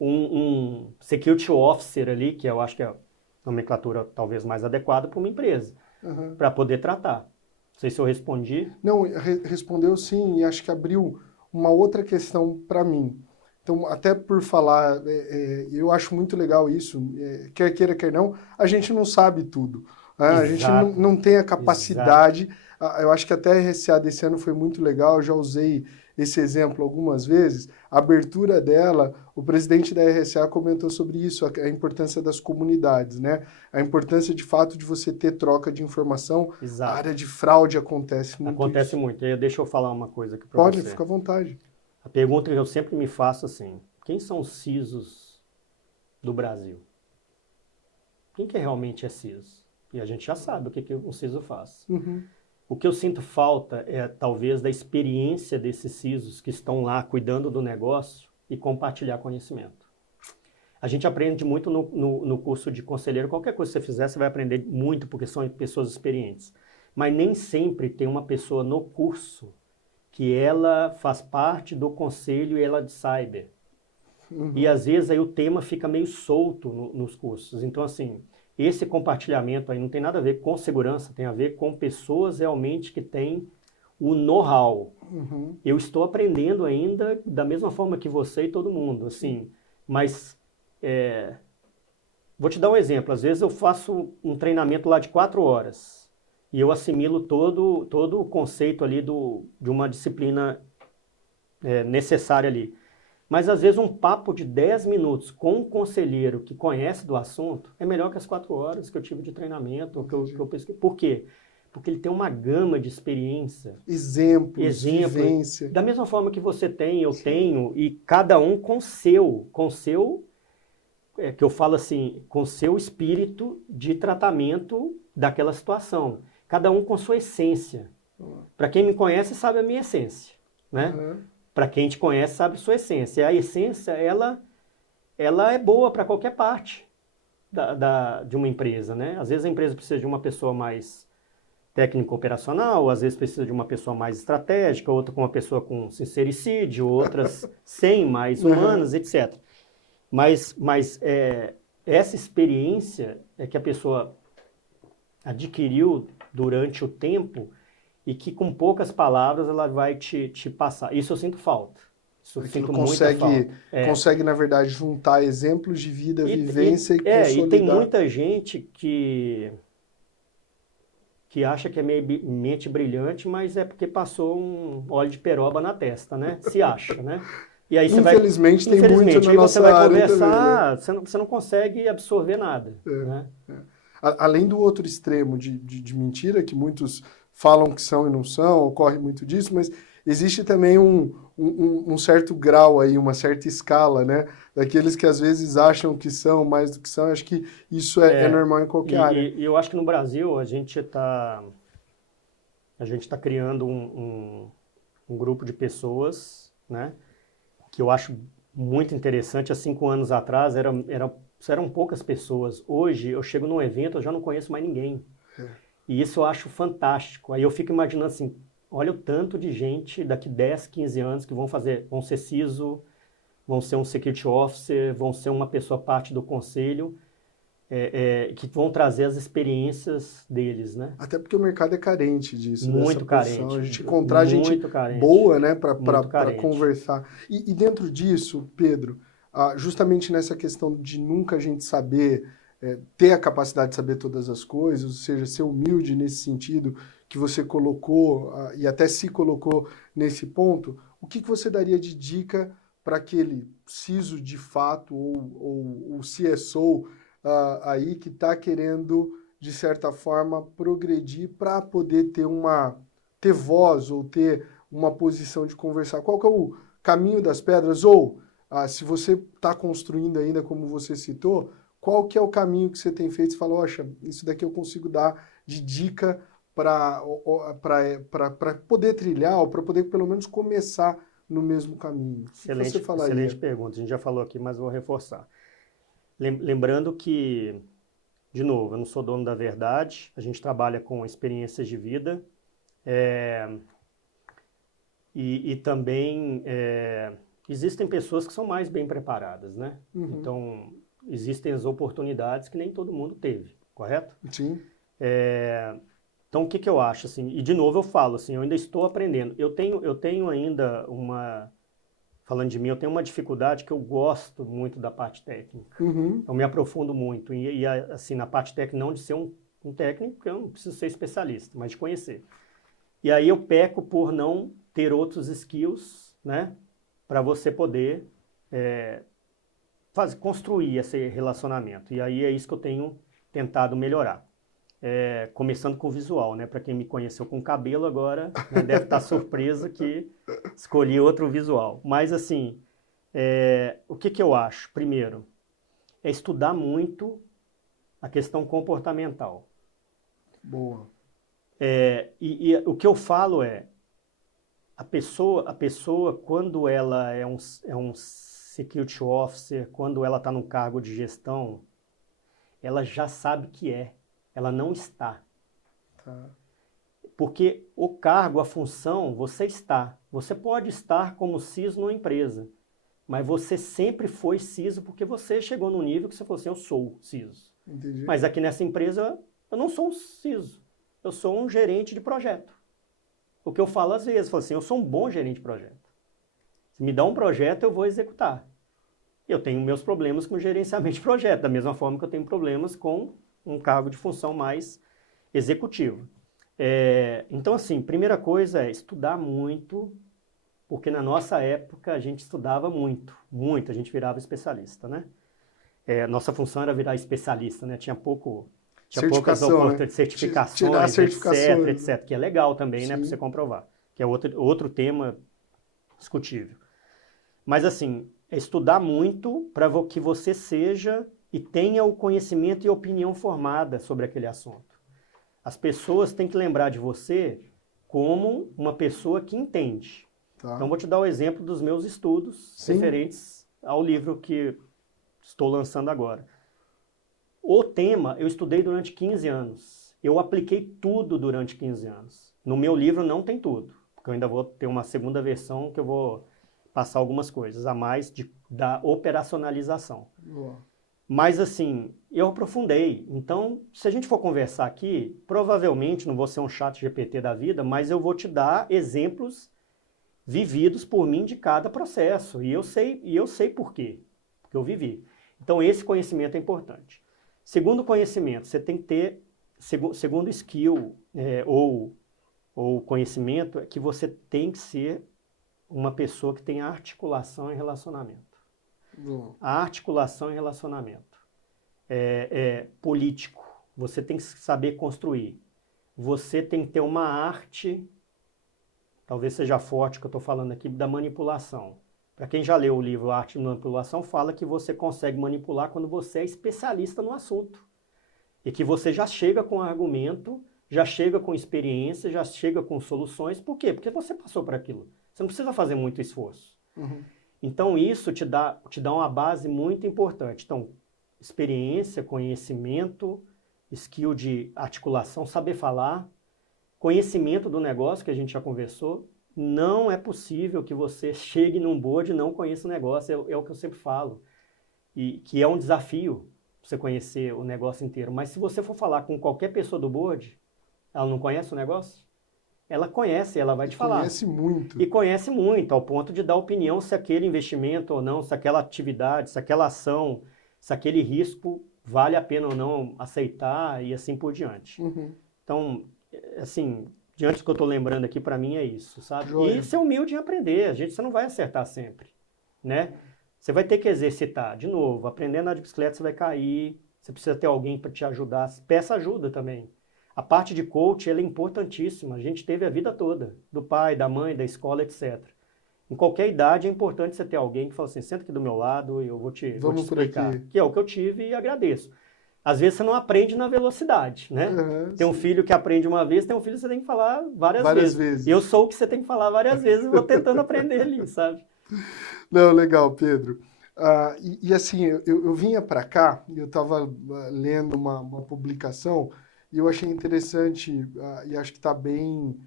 um security officer ali, que eu acho que é a nomenclatura talvez mais adequada para uma empresa, para poder tratar. Não sei se eu respondi. Não, respondeu sim, e acho que abriu uma outra questão para mim. Então, até por falar, eu acho muito legal isso, quer queira, quer não, a gente não sabe tudo. Né? A gente não tem a capacidade. Exato. Eu acho que até a RSA desse ano foi muito legal, eu já usei esse exemplo algumas vezes. A abertura dela, o presidente da RSA comentou sobre isso, a importância das comunidades, né? A importância, de fato, de você ter troca de informação. Exato. A área de fraude acontece muito. Acontece muito. Deixa eu falar uma coisa aqui para você. Pode, fica à vontade. A pergunta que eu sempre me faço assim, quem são os CISOs do Brasil? Quem que realmente é CISO? E a gente já sabe o que um CISO faz. O que eu sinto falta é talvez da experiência desses CISOs que estão lá cuidando do negócio e compartilhar conhecimento. A gente aprende muito no curso de conselheiro, qualquer coisa que você fizer, você vai aprender muito porque são pessoas experientes. Mas nem sempre tem uma pessoa no curso que ela faz parte do conselho e ela de cyber. E às vezes aí o tema fica meio solto nos cursos. Então assim, esse compartilhamento aí não tem nada a ver com segurança, tem a ver com pessoas realmente que têm o know-how. Eu estou aprendendo ainda da mesma forma que você e todo mundo, assim, mas vou te dar um exemplo. Às vezes eu faço um treinamento lá de 4 horas. E eu assimilo todo o conceito ali de uma disciplina necessária ali. Mas às vezes um papo de 10 minutos com um conselheiro que conhece do assunto é melhor que as 4 horas que eu tive de treinamento, ou que eu pesquisei. Por quê? Porque ele tem uma gama de experiência. Exemplos, vivência. Da mesma forma que você tem, eu tenho, e cada um com seu que eu falo assim, com seu espírito de tratamento daquela situação. Cada um com sua essência. Para quem me conhece, sabe a minha essência, né? Para quem te conhece, sabe a sua essência. A essência, ela é boa para qualquer parte de uma empresa, né? Às vezes a empresa precisa de uma pessoa mais técnico-operacional, às vezes precisa de uma pessoa mais estratégica, outra com uma pessoa com sincericídio, outras sem, mais humanas, etc. Mas essa experiência é que a pessoa adquiriu durante o tempo e que com poucas palavras ela vai te passar. Isso eu sinto falta. Isso eu sinto muita falta. Consegue, na verdade, juntar exemplos de vida, vivência e consolidar. E tem muita gente que que acha que é meio mente brilhante, mas é porque passou um óleo de peroba na testa, né? Se acha, né? E aí você vai... Infelizmente, tem muito Infelizmente, na aí você nossa vai área também, né? conversar, você não consegue absorver nada, né? Além do outro extremo de mentira, que muitos falam que são e não são, ocorre muito disso, mas existe também um certo grau aí, uma certa escala, né? Daqueles que às vezes acham que são mais do que são. Acho que isso é normal em qualquer área. E eu acho que no Brasil a gente está criando um grupo de pessoas, né? Que eu acho muito interessante. Há 5 anos atrás eram poucas pessoas. Hoje eu chego num evento, eu já não conheço mais ninguém. E isso eu acho fantástico. Aí eu fico imaginando assim, olha o tanto de gente daqui 10, 15 anos que vão ser CISO, vão ser um Security Officer, vão ser uma pessoa parte do conselho, que vão trazer as experiências deles, né? Até porque o mercado é carente disso, Muito dessa posição. carente. A gente encontrar gente Carente, boa, né, muito para carente. conversar. E dentro disso, Pedro, justamente nessa questão de nunca a gente saber, ter a capacidade de saber todas as coisas, ou seja, ser humilde nesse sentido que você colocou, e até se colocou nesse ponto, o que você daria de dica para aquele CISO de fato, ou o CSO aí que está querendo, de certa forma, progredir para poder ter voz ou ter uma posição de conversar? Qual que é o caminho das pedras? Ou, se você está construindo ainda, como você citou, qual que é o caminho que você tem feito? Você fala, oxa, isso daqui eu consigo dar de dica para poder trilhar, ou para poder pelo menos começar no mesmo caminho. O que você falaria? Excelente pergunta. A gente já falou aqui, mas vou reforçar. Lembrando que, de novo, eu não sou dono da verdade, a gente trabalha com experiências de vida, e também existem pessoas que são mais bem preparadas, né? Uhum. Então, existem as oportunidades que nem todo mundo teve, correto? Sim. Então, o que eu acho, assim, e de novo eu falo, assim, eu ainda estou aprendendo. Eu tenho ainda falando de mim, eu tenho uma dificuldade que eu gosto muito da parte técnica. Uhum. Eu me aprofundo muito. E assim, na parte técnica, não de ser um técnico, porque eu não preciso ser especialista, mas de conhecer. E aí eu peco por não ter outros skills, né? Para você poder construir esse relacionamento. E aí é isso que eu tenho tentado melhorar. Começando com o visual, né? Para quem me conheceu com cabelo agora, né, deve estar surpresa que escolhi outro visual. Mas assim, o que eu acho? Primeiro, é estudar muito a questão comportamental. Boa. E o que eu falo a pessoa quando ela é um security officer, quando ela está num cargo de gestão, ela já sabe que ela não está. Tá. Porque o cargo, a função, você está. Você pode estar como CISO numa empresa, mas você sempre foi CISO porque você chegou no nível que você falou assim, eu sou CISO. Entendi. Mas aqui nessa empresa, eu não sou um CISO, eu sou um gerente de projeto. O que eu falo às vezes, eu falo assim, eu sou um bom gerente de projeto. Se me dá um projeto, eu vou executar. Eu tenho meus problemas com gerenciamento de projeto, da mesma forma que eu tenho problemas com um cargo de função mais executivo. Então, assim, primeira coisa é estudar muito, porque na nossa época a gente estudava muito, a gente virava especialista, né? Nossa função era virar especialista, né? Tinha poucas oportunidades de certificações, etc, que é legal também, né? Para você comprovar, que é outro tema discutível. Mas, assim, é estudar muito para que você seja e tenha o conhecimento e opinião formada sobre aquele assunto. As pessoas têm que lembrar de você como uma pessoa que entende. Tá. Então, vou te dar o exemplo dos meus estudos referentes ao livro que estou lançando agora. O tema eu estudei durante 15 anos. Eu apliquei tudo durante 15 anos. No meu livro não tem tudo, porque eu ainda vou ter uma segunda versão que eu vou passar algumas coisas a mais da operacionalização. Boa. Mas, assim, eu aprofundei. Então, se a gente for conversar aqui, provavelmente não vou ser um chat GPT da vida, mas eu vou te dar exemplos vividos por mim de cada processo. E eu sei por quê, porque eu vivi. Então, esse conhecimento é importante. Segundo conhecimento, você tem que ter segundo skill ou conhecimento é que você tem que ser uma pessoa que tem articulação em relacionamento. A articulação em relacionamento é político. Você tem que saber construir. Você tem que ter uma arte, talvez seja forte o que eu estou falando aqui, da manipulação. Para quem já leu o livro Arte de Manipulação, fala que você consegue manipular quando você é especialista no assunto. E que você já chega com argumento, já chega com experiência, já chega com soluções. Por quê? Porque você passou por aquilo. Você não precisa fazer muito esforço. Uhum. Então, isso te dá uma base muito importante. Então, experiência, conhecimento, skill de articulação, saber falar, conhecimento do negócio, que a gente já conversou. Não é possível que você chegue num board e não conheça o negócio, é o que eu sempre falo. E que é um desafio você conhecer o negócio inteiro. Mas se você for falar com qualquer pessoa do board, ela não conhece o negócio? Ela conhece, ela vai te falar. Conhece muito. E conhece muito, ao ponto de dar opinião se aquele investimento ou não, se aquela atividade, se aquela ação, se aquele risco vale a pena ou não aceitar e assim por diante. Uhum. Então, assim, diante do que eu estou lembrando aqui, para mim é isso, sabe? Joia. E ser humilde em aprender. Você não vai acertar sempre, né? Você vai ter que exercitar. De novo, aprendendo a andar de bicicleta, você vai cair. Você precisa ter alguém para te ajudar. Peça ajuda também. A parte de coach, ela é importantíssima. A gente teve a vida toda, do pai, da mãe, da escola, etc. Em qualquer idade é importante você ter alguém que fala assim, senta aqui do meu lado e eu vou te explicar. Que é o que eu tive e agradeço. Às vezes você não aprende na velocidade, né? Tem um filho que aprende uma vez, tem um filho que você tem que falar várias vezes. Eu sou o que você tem que falar várias vezes e vou tentando aprender ali, sabe? Não, legal, Pedro. Assim, eu vinha para cá e eu estava lendo uma publicação e eu achei interessante e acho que está bem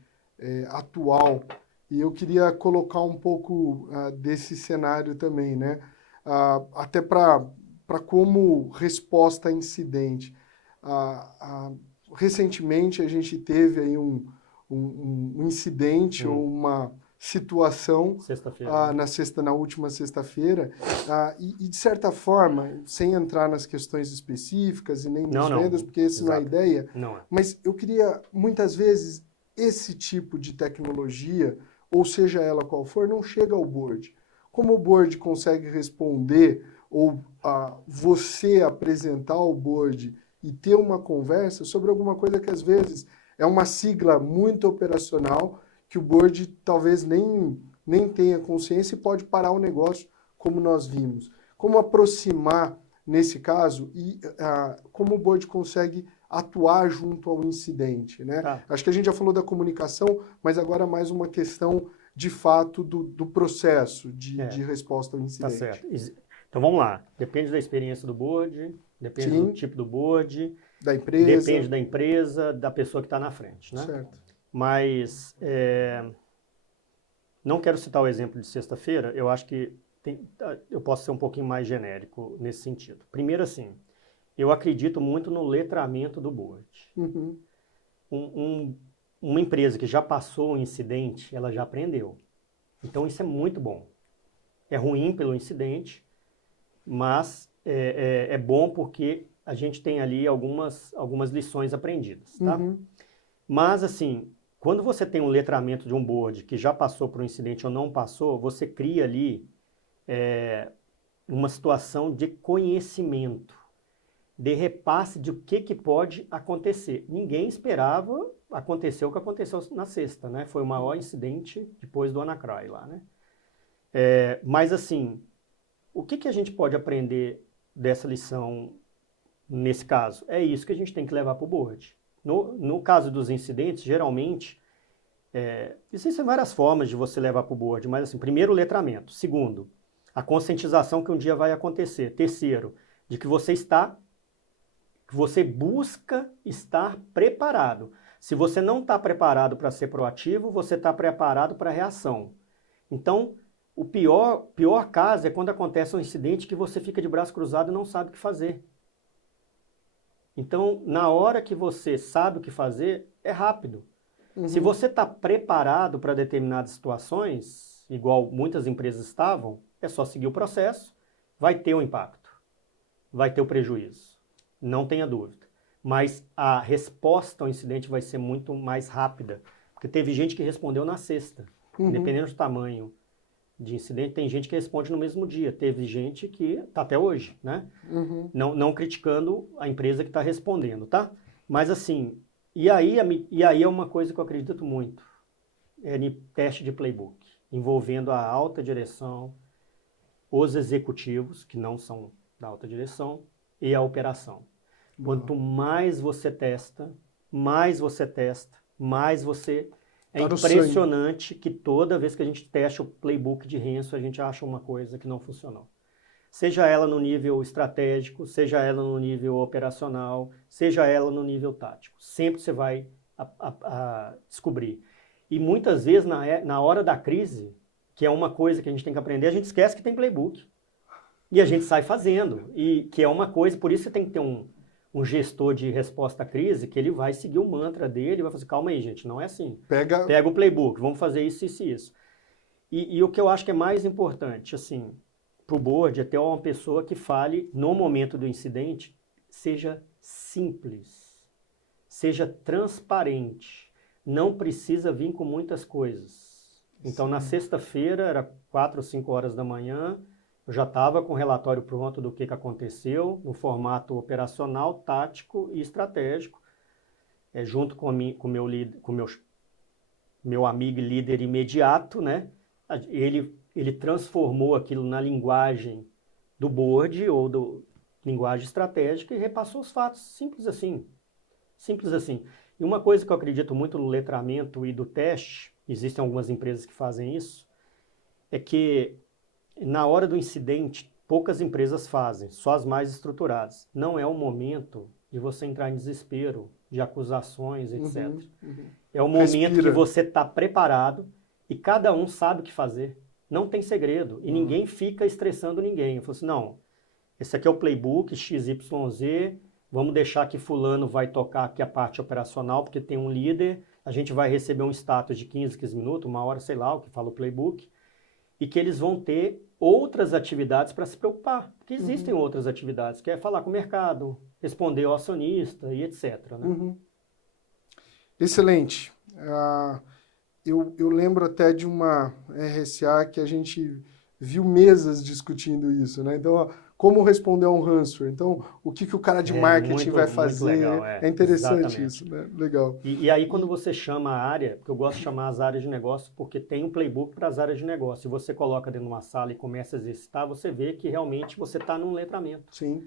atual. E eu queria colocar um pouco desse cenário também, né? Até para como resposta a incidente. Recentemente a gente teve aí um incidente ou uma situação na última sexta-feira e de certa forma, sem entrar nas questões específicas e nem nas vendas, porque essa não é a ideia, mas eu queria, muitas vezes, esse tipo de tecnologia, ou seja ela qual for, não chega ao board. Como o board consegue responder ou você apresentar ao board e ter uma conversa sobre alguma coisa que às vezes é uma sigla muito operacional que o board talvez nem tenha consciência e pode parar o negócio, como nós vimos. Como aproximar, nesse caso, e como o board consegue atuar junto ao incidente, né? Acho que a gente já falou da comunicação, mas agora mais uma questão, de fato, do processo de resposta ao incidente. Tá certo. Então, vamos lá. Depende da experiência do board, depende do tipo do board, da empresa. Depende da empresa, da pessoa que está na frente, né? Certo. Mas não quero citar o exemplo de sexta-feira, eu acho que eu posso ser um pouquinho mais genérico nesse sentido. Primeiro, assim, eu acredito muito no letramento do board. Uhum. Uma empresa que já passou um incidente, ela já aprendeu. Então, isso é muito bom. É ruim pelo incidente, mas é bom porque a gente tem ali algumas lições aprendidas, tá? Uhum. Mas, assim, quando você tem um letramento de um board que já passou por um incidente ou não passou, você cria ali uma situação de conhecimento, de repasse de o que pode acontecer. Ninguém esperava acontecer o que aconteceu na sexta, né? Foi o maior incidente depois do WannaCry lá, né? Mas, assim, o que a gente pode aprender dessa lição nesse caso? É isso que a gente tem que levar para o board. No caso dos incidentes, geralmente, existem várias formas de você levar para o board, mas assim, primeiro, o letramento. Segundo, a conscientização que um dia vai acontecer. Terceiro, de que você busca estar preparado. Se você não está preparado para ser proativo, você está preparado para a reação. Então, o pior caso é quando acontece um incidente que você fica de braço cruzado e não sabe o que fazer. Então, na hora que você sabe o que fazer, é rápido. Uhum. Se você está preparado para determinadas situações, igual muitas empresas estavam, é só seguir o processo, vai ter o impacto, vai ter o prejuízo, não tenha dúvida. mas a resposta ao incidente vai ser muito mais rápida. Porque teve gente que respondeu na sexta, dependendo do tamanho de incidente, tem gente que responde no mesmo dia. Teve gente que está até hoje, né? Não criticando a empresa que está respondendo, tá? Mas assim, e aí é uma coisa que eu acredito muito, é em teste de playbook, envolvendo a alta direção, os executivos, que não são da alta direção, e a operação. Quanto mais você testa, mais você testa, mais você... É impressionante que toda vez que a gente testa o playbook de Renzo, a gente acha uma coisa que não funcionou. Seja ela no nível estratégico, seja ela no nível operacional, seja ela no nível tático. Sempre você vai descobrir. E muitas vezes, na hora da crise, que é uma coisa que a gente tem que aprender, a gente esquece que tem playbook. E a gente sai fazendo. E que é uma coisa, por isso você tem que ter um gestor de resposta à crise, que ele vai seguir o mantra dele, vai falar assim, calma aí, gente, não é assim. Pega o playbook, vamos fazer isso, isso e isso. E o que eu acho que é mais importante, assim, para o board, é ter uma pessoa que fale, no momento do incidente, seja simples, seja transparente, não precisa vir com muitas coisas. Então, na sexta-feira, era 4 ou 5 horas da manhã, eu já estava com o relatório pronto do que aconteceu, no formato operacional, tático e estratégico, junto com meu amigo e líder imediato, né? Ele transformou aquilo na linguagem do board ou do linguagem estratégica e repassou os fatos, simples assim. Simples assim. E uma coisa que eu acredito muito no letramento e do teste, existem algumas empresas que fazem isso, é que na hora do incidente, poucas empresas fazem, só as mais estruturadas. Não é o momento de você entrar em desespero, de acusações, etc. É o momento que você está preparado e cada um sabe o que fazer. Não tem segredo. E ninguém fica estressando ninguém. Eu falo assim, não, esse aqui é o playbook XYZ, vamos deixar que fulano vai tocar aqui a parte operacional, porque tem um líder, a gente vai receber um status de 15 minutos, 1 hora, sei lá, o que fala o playbook, e que eles vão ter outras atividades para se preocupar, porque existem outras atividades, que é falar com o mercado, responder ao acionista e etc. Né? Excelente. Eu lembro até de uma RSA que a gente viu mesas discutindo isso, né? Então, como responder a um ransomware? Então, o que o cara de marketing vai fazer? Legal, é interessante isso, né? Legal. E aí, quando você chama a área, porque eu gosto de chamar as áreas de negócio, porque tem um playbook para as áreas de negócio. Se você coloca dentro de uma sala e começa a exercitar, você vê que realmente você está num letramento. Sim.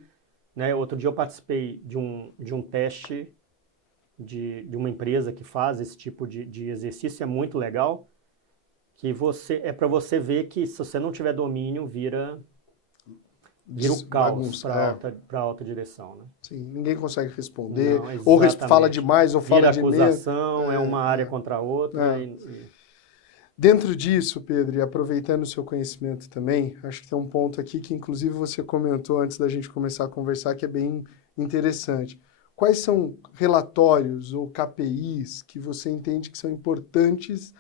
Né? Outro dia eu participei de um teste de uma empresa que faz esse tipo de exercício, é muito legal, que é para você ver que se você não tiver domínio, vira o caos para alta direção. Né? Sim, ninguém consegue responder, ou fala demais, ou fala de menos. Acusação, é uma área contra a outra. Dentro disso, Pedro, e aproveitando o seu conhecimento também, acho que tem um ponto aqui que inclusive você comentou antes da gente começar a conversar, que é bem interessante. Quais são relatórios ou KPIs que você entende que são importantes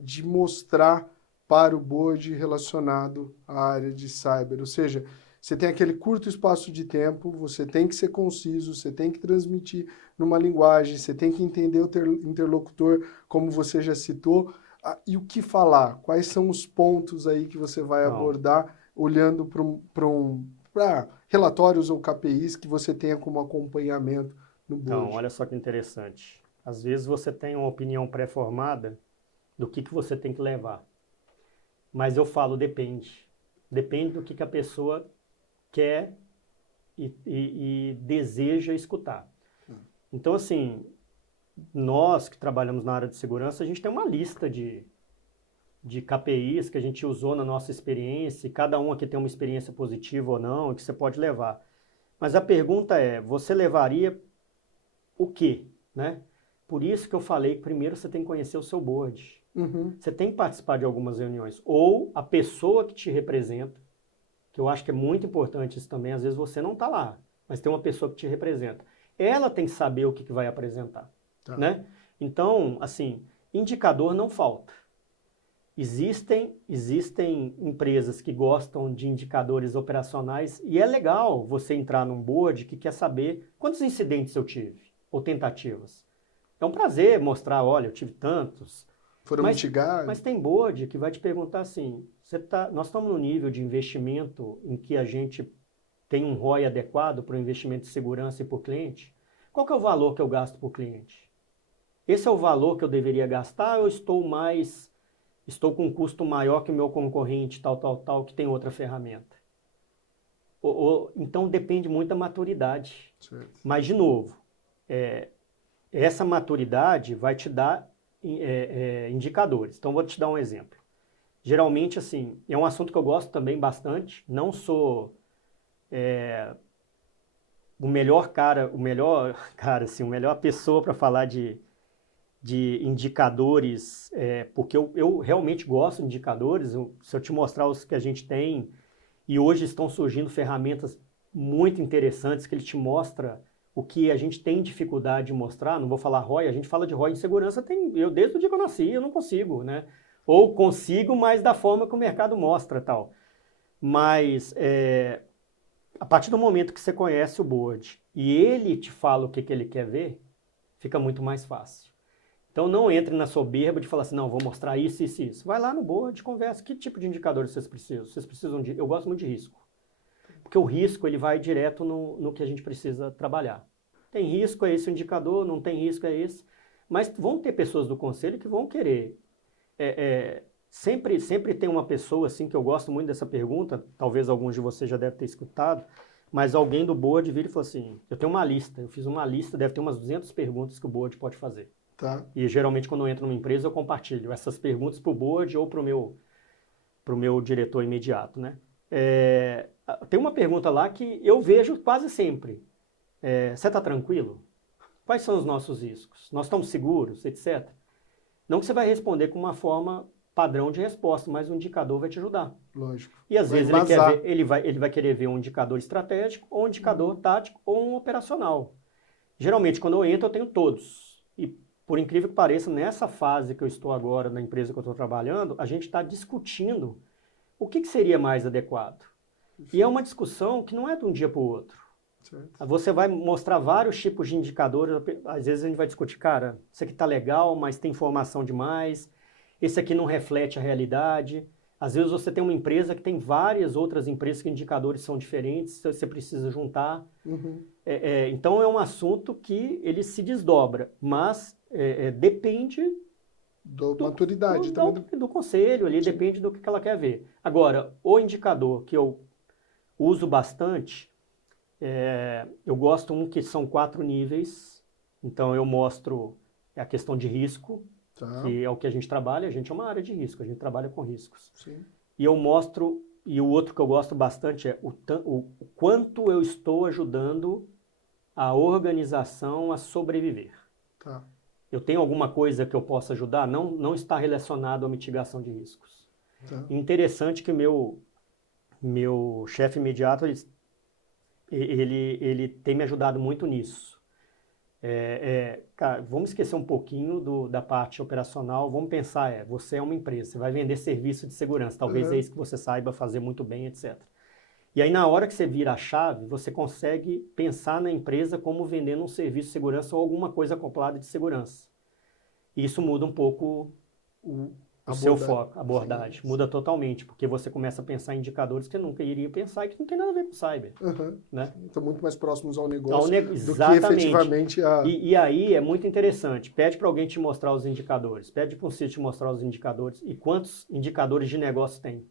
de mostrar para o board relacionado à área de cyber? Ou seja, você tem aquele curto espaço de tempo, você tem que ser conciso, você tem que transmitir numa linguagem, você tem que entender o interlocutor, como você já citou, e o que falar? Quais são os pontos aí que você vai abordar olhando para relatórios ou KPIs que você tenha como acompanhamento no board? Então, olha só que interessante. Às vezes você tem uma opinião pré-formada do que você tem que levar. Mas eu falo, depende. Depende do que a pessoa quer e deseja escutar. Então, assim, nós que trabalhamos na área de segurança, a gente tem uma lista de KPIs que a gente usou na nossa experiência, e cada um aqui tem uma experiência positiva ou não, que você pode levar. Mas a pergunta é, você levaria o quê? Né? Por isso que eu falei que primeiro você tem que conhecer o seu board. Você tem que participar de algumas reuniões. Ou a pessoa que te representa, que eu acho que é muito importante isso também, às vezes você não está lá, mas tem uma pessoa que te representa. Ela tem que saber o que vai apresentar. Né? Então, assim, indicador não falta. Existem empresas que gostam de indicadores operacionais e é legal você entrar num board que quer saber quantos incidentes eu tive, ou tentativas. É um prazer mostrar, olha, eu tive tantos. Foram Mas mitigados? tem board que vai te perguntar assim, nós estamos no nível de investimento em que a gente tem um ROI adequado para o investimento de segurança e por cliente? Qual que é o valor que eu gasto por cliente? Esse é o valor que eu deveria gastar ou estou com um custo maior que o meu concorrente, tal, que tem outra ferramenta? Então depende muito da maturidade. Certo. Mas, de novo, essa maturidade vai te dar indicadores. Então, vou te dar um exemplo. Geralmente, assim, é um assunto que eu gosto também bastante. Não sou o melhor assim, a melhor pessoa para falar de indicadores, porque eu realmente gosto de indicadores. Se eu te mostrar os que a gente tem, e hoje estão surgindo ferramentas muito interessantes que ele te mostra o que a gente tem dificuldade de mostrar. Não vou falar ROI, a gente fala de ROI em segurança, eu desde o dia que eu nasci, eu não consigo, né? Ou consigo, mas da forma que o mercado mostra, tal. Mas a partir do momento que você conhece o board e ele te fala o que ele quer ver, fica muito mais fácil. Então não entre na soberba de falar assim, não, vou mostrar isso, isso e isso. Vai lá no board, conversa, que tipo de indicadores vocês precisam? Vocês precisam de... Eu gosto muito de risco. Porque o risco ele vai direto no que a gente precisa trabalhar. Tem risco, é esse o indicador, não tem risco, é esse. Mas vão ter pessoas do conselho que vão querer. Sempre tem uma pessoa assim que eu gosto muito dessa pergunta, talvez alguns de vocês já devem ter escutado, mas alguém do board vira e falou assim, eu tenho uma lista, eu fiz uma lista, deve ter umas 200 perguntas que o board pode fazer. Tá. E geralmente quando eu entro numa empresa eu compartilho essas perguntas para o board ou para o meu diretor imediato, né? Tem uma pergunta lá que eu vejo quase sempre. Você está tranquilo? Quais são os nossos riscos? Nós estamos seguros, etc. Não que você vai responder com uma forma padrão de resposta, mas o indicador vai te ajudar. Lógico. E às Vai vezes embasar. ele vai querer ver um indicador estratégico, ou um indicador tático, ou um operacional. Geralmente, quando eu entro, eu tenho todos. E, por incrível que pareça, nessa fase que eu estou agora, na empresa que eu estou trabalhando, a gente está discutindo o que seria mais adequado. E é uma discussão que não é de um dia para o outro. Certo. Você vai mostrar vários tipos de indicadores, às vezes a gente vai discutir, cara, isso aqui está legal, mas tem informação demais, esse aqui não reflete a realidade. Às vezes você tem uma empresa que tem várias outras empresas que indicadores são diferentes, você precisa juntar. Uhum. Então é um assunto que ele se desdobra, mas depende Maturidade também. do conselho, ali Sim. depende do que ela quer ver. Agora, o indicador que eu uso bastante, eu gosto que são 4 níveis. Então eu mostro a questão de risco, Tá. que é o que a gente trabalha. A gente é uma área de risco, a gente trabalha com riscos. Sim. E eu mostro, e o outro que eu gosto bastante é o quanto eu estou ajudando a organização a sobreviver. Tá. Eu tenho alguma coisa que eu possa ajudar? Não está relacionado à mitigação de riscos. Tá. Interessante que meu chefe imediato, ele tem me ajudado muito nisso. Cara, vamos esquecer um pouquinho da parte operacional, vamos pensar, você é uma empresa, você vai vender serviço de segurança, talvez é isso que você saiba fazer muito bem, etc. E aí na hora que você vira a chave, você consegue pensar na empresa como vendendo um serviço de segurança ou alguma coisa acoplada de segurança. E isso muda um pouco o seu foco, a abordagem. Muda totalmente, porque você começa a pensar em indicadores que você nunca iria pensar e que não tem nada a ver com cyber. Né? Estão muito mais próximos ao negócio do que Exatamente. efetivamente a... E aí é muito interessante. Pede para alguém te mostrar os indicadores. Pede para um sítio te mostrar os indicadores. E quantos indicadores de negócio tem?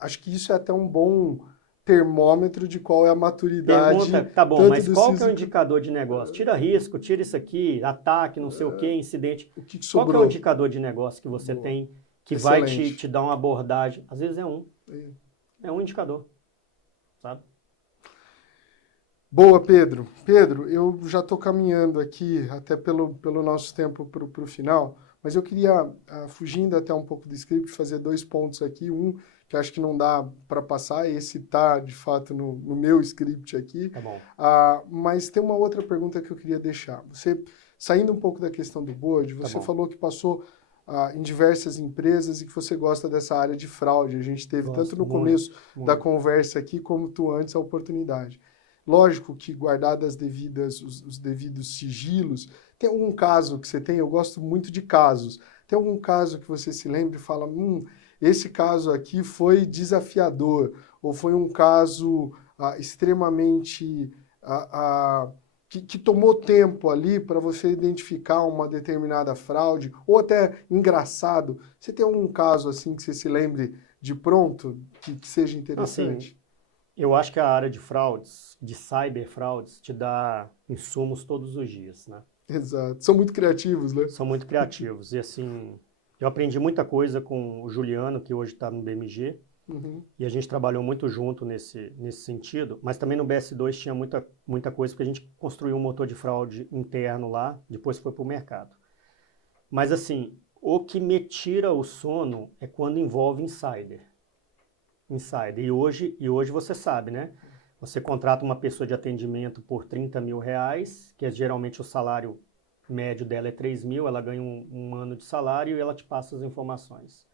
Acho que isso é até um bom termômetro de qual é a maturidade. Pergunta, tá bom, mas qual que é o indicador de negócio? Tira risco, tira isso aqui, ataque, não sei o que, incidente. O que qual sobrou? que é o indicador de negócio que você tem que vai te dar uma abordagem? Às vezes é um. É um indicador, sabe? Boa, Pedro. Pedro, eu já estou caminhando aqui, até pelo nosso tempo para o final, mas eu queria, fugindo até um pouco do script, fazer 2 pontos aqui. Um, que acho que não dá para passar, esse está, de fato, no meu script aqui. Tá bom. Mas tem uma outra pergunta que eu queria deixar. Você, saindo um pouco da questão do board, você falou que passou em diversas empresas e que você gosta dessa área de fraude. A gente teve Gosto tanto no muito, começo da muito. conversa aqui, como tu antes a oportunidade. Lógico que guardadas os devidos sigilos, tem algum caso que você tem? Eu gosto muito de casos. Tem algum caso que você se lembre e fala, esse caso aqui foi desafiador, ou foi um caso extremamente que tomou tempo ali para você identificar uma determinada fraude, ou até engraçado. Você tem algum caso assim que você se lembre de pronto, que seja interessante? Assim, eu acho que a área de fraudes, de cyberfraudes, te dá insumos todos os dias, né? Exato. São muito criativos, né? São muito criativos. E assim, eu aprendi muita coisa com o Juliano, que hoje está no BMG, Uhum. e a gente trabalhou muito junto nesse sentido, mas também no BS2 tinha muita coisa, porque a gente construiu um motor de fraude interno lá, depois foi para o mercado. Mas assim, o que me tira o sono é quando envolve insider. E hoje você sabe, né? Você contrata uma pessoa de atendimento por 30 mil reais, que é geralmente o salário médio dela é 3 mil, ela ganha um ano de salário e ela te passa as informações.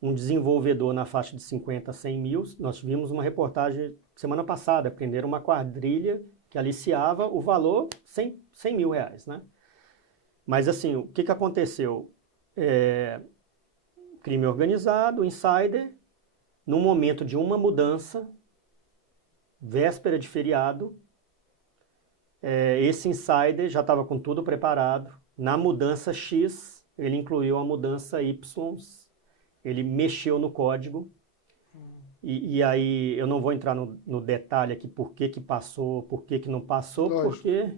Um desenvolvedor na faixa de 50 a 100 mil, nós tivemos uma reportagem semana passada, prenderam uma quadrilha que aliciava o valor 100 mil reais, né? Mas assim, o que aconteceu? Crime organizado, insider, no momento de uma mudança, véspera de feriado, esse insider já estava com tudo preparado. Na mudança X, ele incluiu a mudança Y, ele mexeu no código. E aí eu não vou entrar no detalhe aqui por que passou, por que não passou, Lógico, porque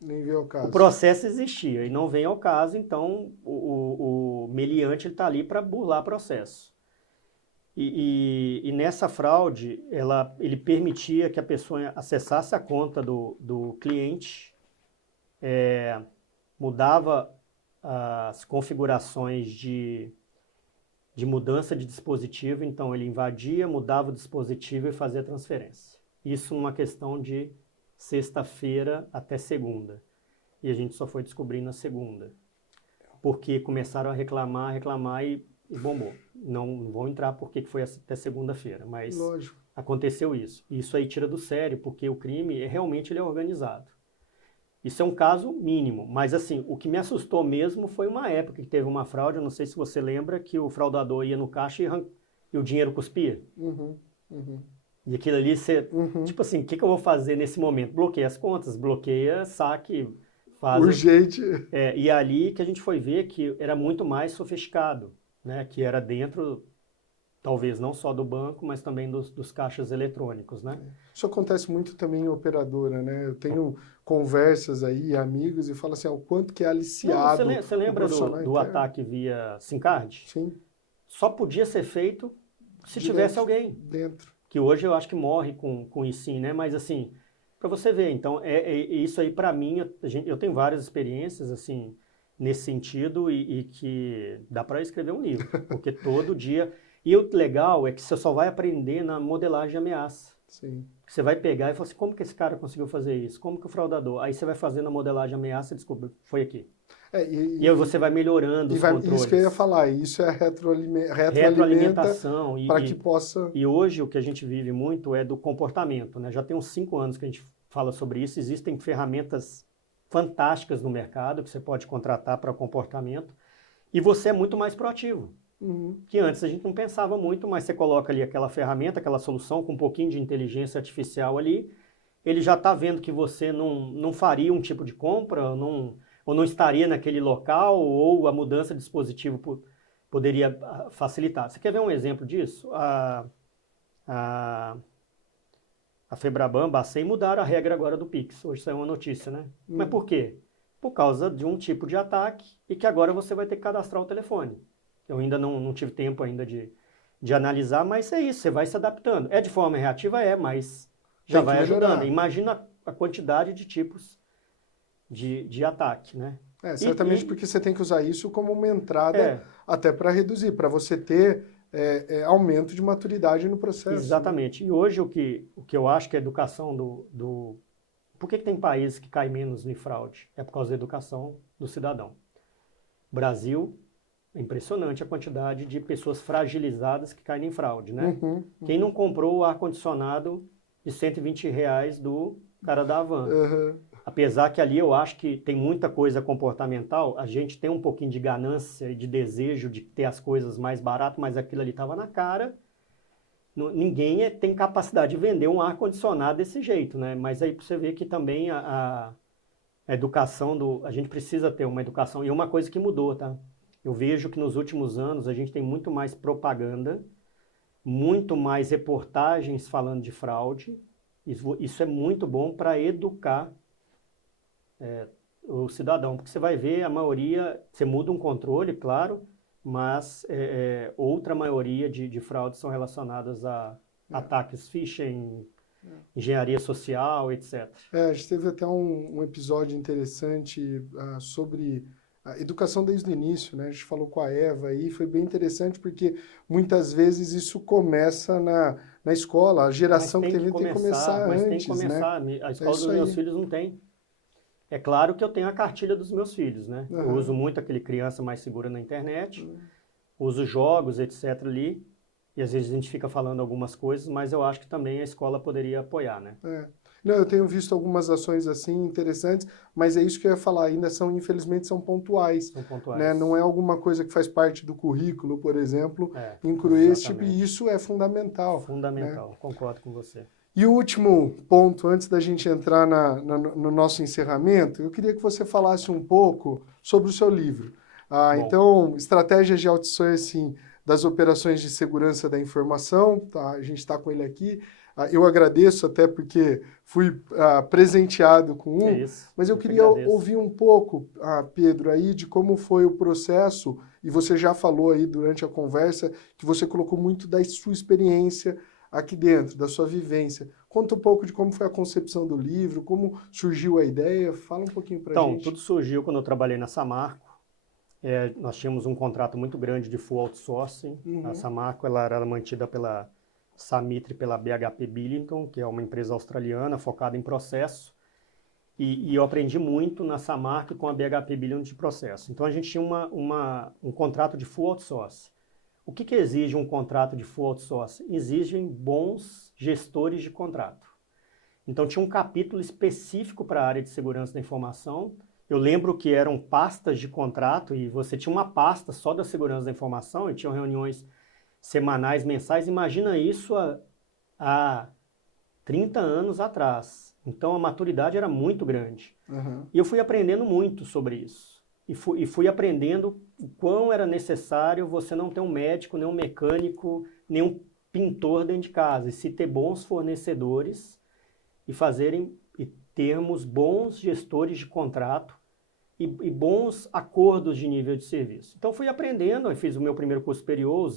nem vê o o caso. processo existia e não vem ao caso, então o meliante está ali para burlar processo. E nessa fraude, ele permitia que a pessoa acessasse a conta do cliente, mudava as configurações de mudança de dispositivo, então ele invadia, mudava o dispositivo e fazia a transferência. Isso numa questão de sexta-feira até segunda. E a gente só foi descobrir na segunda. Porque começaram a reclamar e bombou. Não vou entrar porque foi até segunda-feira, mas Lógico. aconteceu isso. Isso aí tira do sério, porque o crime realmente ele é organizado. Isso é um caso mínimo, mas assim, o que me assustou mesmo foi uma época que teve uma fraude, eu não sei se você lembra, que o fraudador ia no caixa e o dinheiro cuspia. Uhum. Uhum. E aquilo ali, você, Uhum. tipo assim, o que eu vou fazer nesse momento? Bloqueia as contas, bloqueia, saque, faz... Urgente. E ali que a gente foi ver que era muito mais sofisticado, né? Que era dentro, talvez não só do banco, mas também dos caixas eletrônicos, né? Isso acontece muito também em operadora, né? Eu tenho conversas aí, amigos, e falo assim, o quanto que é Não, aliciado você o lembra profissional do interno. ataque via SIM card? Sim, Só podia ser feito se tivesse direto, alguém. dentro. Que hoje eu acho que morre com isso, sim, né? Mas assim, para você ver, então, isso aí para mim, eu tenho várias experiências, assim, nesse sentido e que dá para escrever um livro, porque todo dia... E o legal é que você só vai aprender na modelagem de ameaça. Sim. Você vai pegar e falar assim, como que esse cara conseguiu fazer isso? Como que o fraudador? Aí você vai fazendo a modelagem de ameaça e descobre, foi aqui. E aí você vai melhorando os controles. Isso que eu ia falar, isso é retroalimenta Retroalimentação para que possa... E hoje o que a gente vive muito é do comportamento, né? Já tem uns 5 anos que a gente fala sobre isso. Existem ferramentas fantásticas no mercado que você pode contratar para comportamento e você é muito mais proativo. Uhum. Que antes a gente não pensava muito, mas você coloca ali aquela ferramenta, aquela solução com um pouquinho de inteligência artificial ali, ele já está vendo que você não faria um tipo de compra, ou não estaria naquele local, ou a mudança de dispositivo poderia facilitar. Você quer ver um exemplo disso? A Febraban, a Bacen mudaram a regra agora do Pix. Hoje saiu uma notícia, né? Mas por quê? Por causa de um tipo de ataque e que agora você vai ter que cadastrar o telefone. Eu ainda não tive tempo ainda de analisar, mas é isso, você vai se adaptando. É de forma reativa? Mas já vai ajudando. Imagina a quantidade de tipos de ataque, né? Certamente porque você tem que usar isso como uma entrada até para reduzir, para você ter aumento de maturidade no processo. Exatamente. Né? E hoje o que eu acho que a educação Por que tem países que caem menos em fraude? É por causa da educação do cidadão. Brasil, É impressionante a quantidade de pessoas fragilizadas que caem em fraude, né? Uhum. Quem não comprou o ar-condicionado de R$ 120 do cara da Havan? Uhum. Apesar que ali eu acho que tem muita coisa comportamental, a gente tem um pouquinho de ganância e de desejo de ter as coisas mais barato, mas aquilo ali estava na cara. Ninguém tem capacidade de vender um ar-condicionado desse jeito, né? Mas aí você vê que também a educação a gente precisa ter uma educação. E uma coisa que mudou, tá? Eu vejo que nos últimos anos a gente tem muito mais propaganda, muito mais reportagens falando de fraude. Isso é muito bom para educar o cidadão, porque você vai ver a maioria, você muda um controle, claro, mas outra maioria de fraudes são relacionadas a ataques phishing, engenharia social, etc. A gente teve até um episódio interessante sobre a educação desde o início, né? A gente falou com a Eva aí, foi bem interessante porque muitas vezes isso começa na escola, a geração que tem que começar mas antes, tem que começar. né? A escola dos meus filhos não tem. É claro que eu tenho a cartilha dos meus filhos, né? Eu uso muito aquele criança mais segura na internet, uso jogos, etc. ali, e às vezes a gente fica falando algumas coisas, mas eu acho que também a escola poderia apoiar, né? Não, eu tenho visto algumas ações assim interessantes, mas é isso que eu ia falar, ainda infelizmente são pontuais. São pontuais. Né? Não é alguma coisa que faz parte do currículo, por exemplo, incluir esse tipo, e isso é fundamental. Fundamental, né? Concordo com você. E o último ponto, antes da gente entrar no nosso encerramento, eu queria que você falasse um pouco sobre o seu livro. Então, Estratégias de Outsourcing das Operações de Segurança da Informação, tá? A gente está com ele aqui. Eu agradeço até porque fui presenteado com um, mas eu queria ouvir um pouco, Pedro, aí de como foi o processo, e você já falou aí durante a conversa que você colocou muito da sua experiência aqui dentro, da sua vivência. Conta um pouco de como foi a concepção do livro, como surgiu a ideia, fala um pouquinho pra gente. Então, tudo surgiu quando eu trabalhei na Samarco. Nós tínhamos um contrato muito grande de full outsourcing. A Samarco ela era mantida pela Samitre, pela BHP Billiton, que é uma empresa australiana focada em processo. E eu aprendi muito na Samarco com a BHP Billiton de processo. Então a gente tinha um contrato de full outsourcing. O que exige um contrato de full outsourcing? Exigem bons gestores de contrato. Então tinha um capítulo específico para a área de segurança da informação. Eu lembro que eram pastas de contrato e você tinha uma pasta só da segurança da informação e tinham reuniões semanais, mensais. Imagina isso há 30 anos atrás. Então a maturidade era muito grande. E eu fui aprendendo muito sobre isso. E fui aprendendo o quão era necessário você não ter um médico, nem um mecânico, nem um pintor dentro de casa. E se ter bons fornecedores e termos bons gestores de contrato e bons acordos de nível de serviço. Então fui aprendendo, eu fiz o meu primeiro curso superior,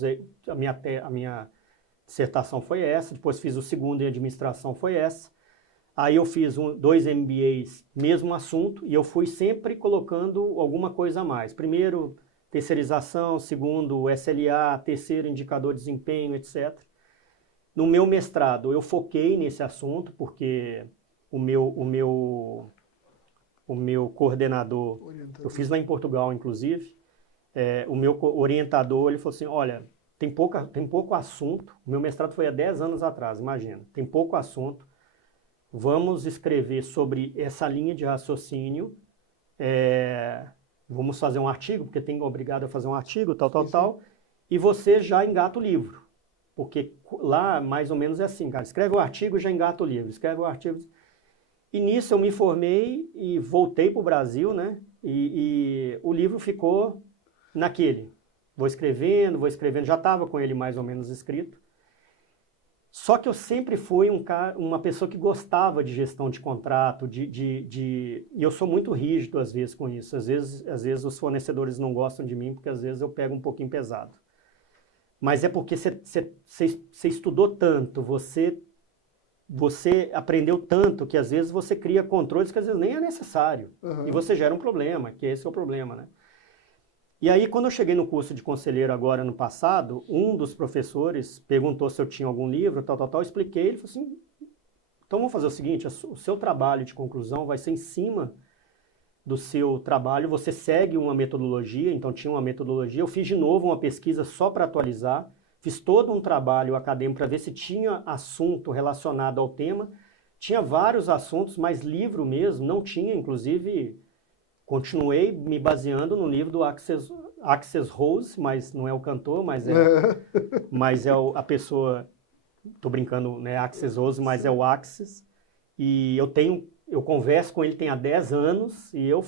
a minha dissertação foi essa, depois fiz o segundo em administração, foi essa. Aí eu fiz 2 MBAs, mesmo assunto, e eu fui sempre colocando alguma coisa a mais. Primeiro, terceirização, segundo, SLA, terceiro, indicador de desempenho, etc. No meu mestrado, eu foquei nesse assunto, porque o meu coordenador, eu fiz lá em Portugal, inclusive, o meu orientador, ele falou assim, olha, tem pouco assunto, o meu mestrado foi há 10 anos atrás, imagina, tem pouco assunto, vamos escrever sobre essa linha de raciocínio, vamos fazer um artigo, porque tem obrigado a fazer um artigo, tal, e você já engata o livro. Porque lá, mais ou menos, é assim, cara, escreve o artigo e já engata o livro, escreve o artigo. E nisso eu me formei e voltei para o Brasil, né? E o livro ficou naquele. Vou escrevendo, já estava com ele mais ou menos escrito. Só que eu sempre fui uma pessoa que gostava de gestão de contrato, e eu sou muito rígido às vezes com isso. Às vezes os fornecedores não gostam de mim, porque às vezes eu pego um pouquinho pesado. Mas é porque você estudou tanto, você aprendeu tanto, que às vezes você cria controles que às vezes nem é necessário. E você gera um problema, que esse é o problema, né? E aí, quando eu cheguei no curso de conselheiro agora, no passado, um dos professores perguntou se eu tinha algum livro, tal, eu expliquei, ele falou assim, então vamos fazer o seguinte, o seu trabalho de conclusão vai ser em cima do seu trabalho, você segue uma metodologia, então tinha uma metodologia, eu fiz de novo uma pesquisa só para atualizar, fiz todo um trabalho acadêmico para ver se tinha assunto relacionado ao tema, tinha vários assuntos, mas livro mesmo não tinha, inclusive continuei me baseando no livro do Axel Rose, mas não é o cantor, mas é a pessoa, tô brincando, né, Axel Rose, mas é o Axis, e eu converso com ele tem há 10 anos, e eu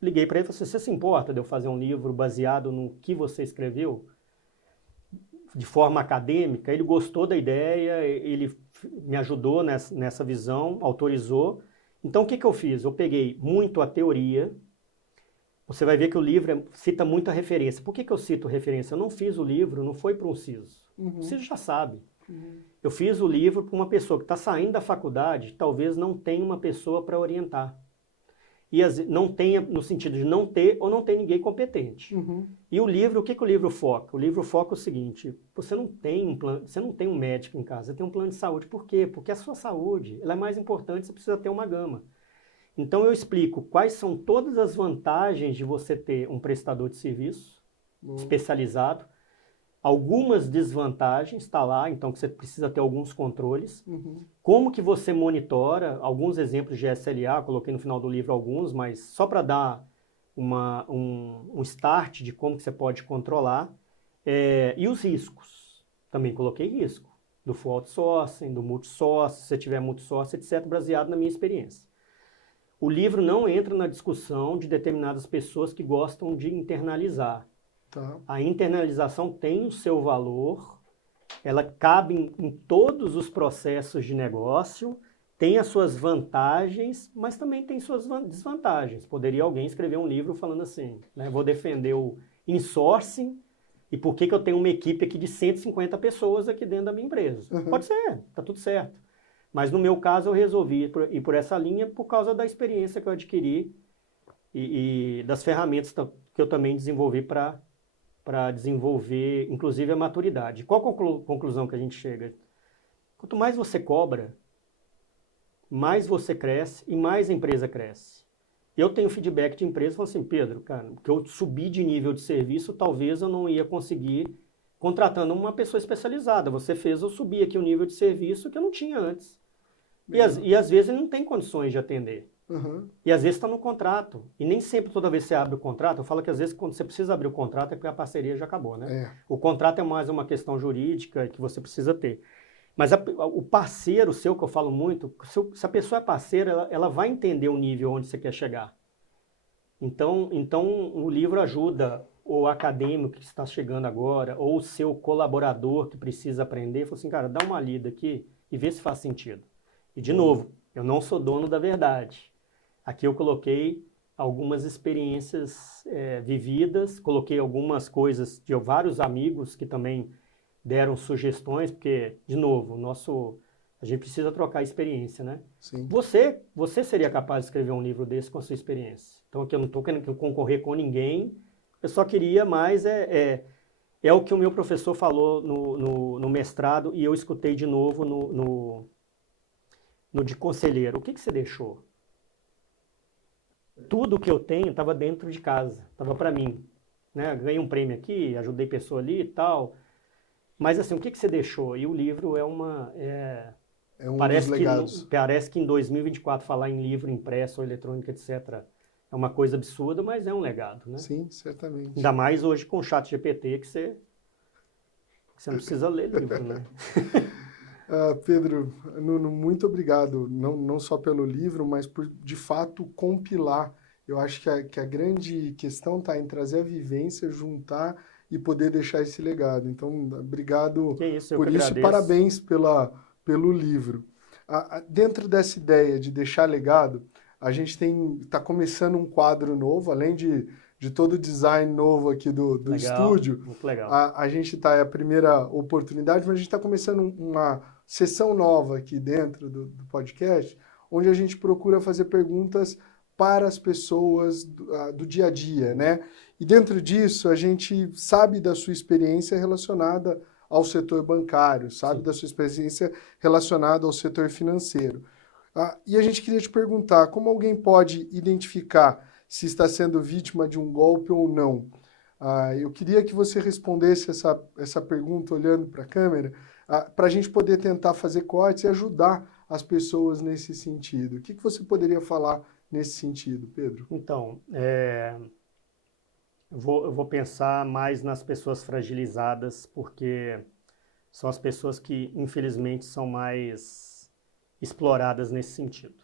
liguei para ele e falei assim, você se importa de eu fazer um livro baseado no que você escreveu? De forma acadêmica, ele gostou da ideia, ele me ajudou nessa visão, autorizou. Então, o que eu fiz? Eu peguei muito a teoria, você vai ver que o livro cita muita referência. Por que eu cito referência? Eu não fiz o livro, não foi para um CISO. O CISO já sabe. Eu fiz o livro para uma pessoa que está saindo da faculdade, talvez não tenha uma pessoa para orientar. E não tenha, no sentido de não ter ou não ter ninguém competente. E o livro, o que o livro foca? O livro foca o seguinte, você não tem um médico em casa, você tem um plano de saúde. Por quê? Porque a sua saúde ela é mais importante, você precisa ter uma gama. Então eu explico quais são todas as vantagens de você ter um prestador de serviço especializado, algumas desvantagens, está lá, então que você precisa ter alguns controles. Como que você monitora, alguns exemplos de SLA, coloquei no final do livro alguns, mas só para dar um start de como que você pode controlar. E os riscos, também coloquei risco, do full outsourcing, do multisource, se você tiver multisource, etc., baseado na minha experiência. O livro não entra na discussão de determinadas pessoas que gostam de internalizar. Tá. A internalização tem o seu valor, ela cabe em todos os processos de negócio, tem as suas vantagens, mas também tem suas desvantagens. Poderia alguém escrever um livro falando assim, né, vou defender o insourcing e por que eu tenho uma equipe aqui de 150 pessoas aqui dentro da minha empresa. Pode ser, tá tudo certo. Mas no meu caso eu resolvi ir por essa linha por causa da experiência que eu adquiri e das ferramentas que eu também desenvolvi para desenvolver, inclusive, a maturidade. Qual a conclusão que a gente chega? Quanto mais você cobra, mais você cresce e mais a empresa cresce. Eu tenho feedback de empresa falando assim, Pedro, cara, que eu subi de nível de serviço, talvez eu não ia conseguir contratando uma pessoa especializada. Você fez eu subir aqui o nível de serviço que eu não tinha antes. E às vezes ele não tem condições de atender. E às vezes está no contrato. E nem sempre, toda vez que você abre o contrato, eu falo que às vezes quando você precisa abrir o contrato é porque a parceria já acabou, né? O contrato é mais uma questão jurídica que você precisa ter. Mas o parceiro seu, que eu falo muito, se a pessoa é parceira, ela vai entender o nível onde você quer chegar. Então o livro ajuda o acadêmico que está chegando agora, ou o seu colaborador que precisa aprender, fala assim, cara, dá uma lida aqui e vê se faz sentido. E de novo, eu não sou dono da verdade. Aqui eu coloquei algumas experiências vividas, coloquei algumas coisas de vários amigos que também deram sugestões, porque, de novo, a gente precisa trocar experiência, né? Sim. Você seria capaz de escrever um livro desse com a sua experiência. Então aqui eu não estou querendo concorrer com ninguém, eu só queria mais é o que o meu professor falou no mestrado e eu escutei de novo no de conselheiro. O que você deixou? Tudo que eu tenho estava dentro de casa, estava para mim. Né? Ganhei um prêmio aqui, ajudei pessoa ali e tal. Mas assim, o que você deixou? E o livro é um dos legados. Parece que em 2024 falar em livro impresso ou eletrônico, etc., é uma coisa absurda, mas é um legado, né? Sim, certamente. Ainda mais hoje com o ChatGPT que você não precisa ler livro, né? Pedro, Nuno, muito obrigado, não só pelo livro, mas por, de fato, compilar. Eu acho que a grande questão está em trazer a vivência, juntar e poder deixar esse legado. Então, obrigado por isso e parabéns pelo livro. Dentro dessa ideia de deixar legado, a gente está começando um quadro novo, além de todo o design novo aqui do estúdio. Muito legal. A gente está, é a primeira oportunidade, mas a gente está começando uma sessão nova aqui dentro do podcast, onde a gente procura fazer perguntas para as pessoas do dia a dia, né? E dentro disso, a gente sabe da sua experiência relacionada ao setor bancário, sabe? Sim. Da sua experiência relacionada ao setor financeiro. E a gente queria te perguntar, como alguém pode identificar se está sendo vítima de um golpe ou não. Eu queria que você respondesse essa pergunta olhando para a câmera, para a gente poder tentar fazer cortes e ajudar as pessoas nesse sentido. O que você poderia falar nesse sentido, Pedro? Então, eu vou pensar mais nas pessoas fragilizadas, porque são as pessoas que, infelizmente, são mais exploradas nesse sentido.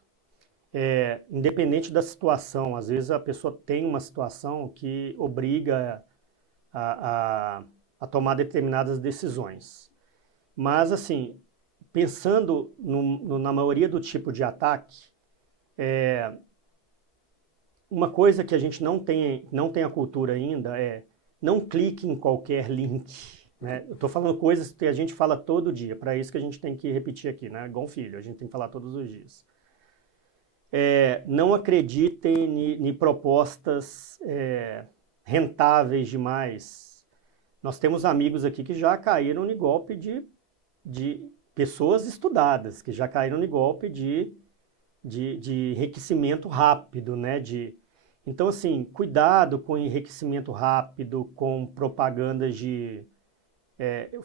Independente da situação, às vezes a pessoa tem uma situação que obriga a tomar determinadas decisões. Mas, assim, pensando na maioria do tipo de ataque, uma coisa que a gente não tem a cultura ainda é não clique em qualquer link. Né? Eu estou falando coisas que a gente fala todo dia, para isso que a gente tem que repetir aqui, né? Igual um filho, a gente tem que falar todos os dias. Não acreditem em propostas rentáveis demais. Nós temos amigos aqui que já caíram em golpe de pessoas estudadas, que já caíram em golpe de enriquecimento rápido, né? Então, assim, cuidado com enriquecimento rápido, com propagandas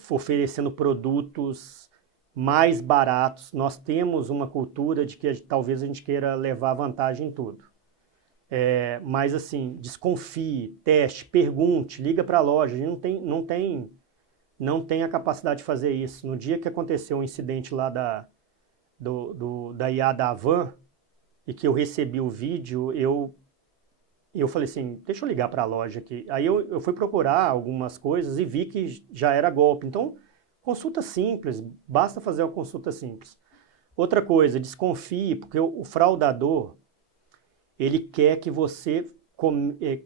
oferecendo produtos mais baratos. Nós temos uma cultura de que talvez a gente queira levar vantagem em tudo. Mas, assim, desconfie, teste, pergunte, liga para a loja. A gente não tem a capacidade de fazer isso. No dia que aconteceu um incidente lá da IA da Havan, e que eu recebi o vídeo, eu falei assim, deixa eu ligar para a loja aqui. Aí eu fui procurar algumas coisas e vi que já era golpe. Então, consulta simples, basta fazer uma consulta simples. Outra coisa, desconfie, porque o fraudador, ele quer que você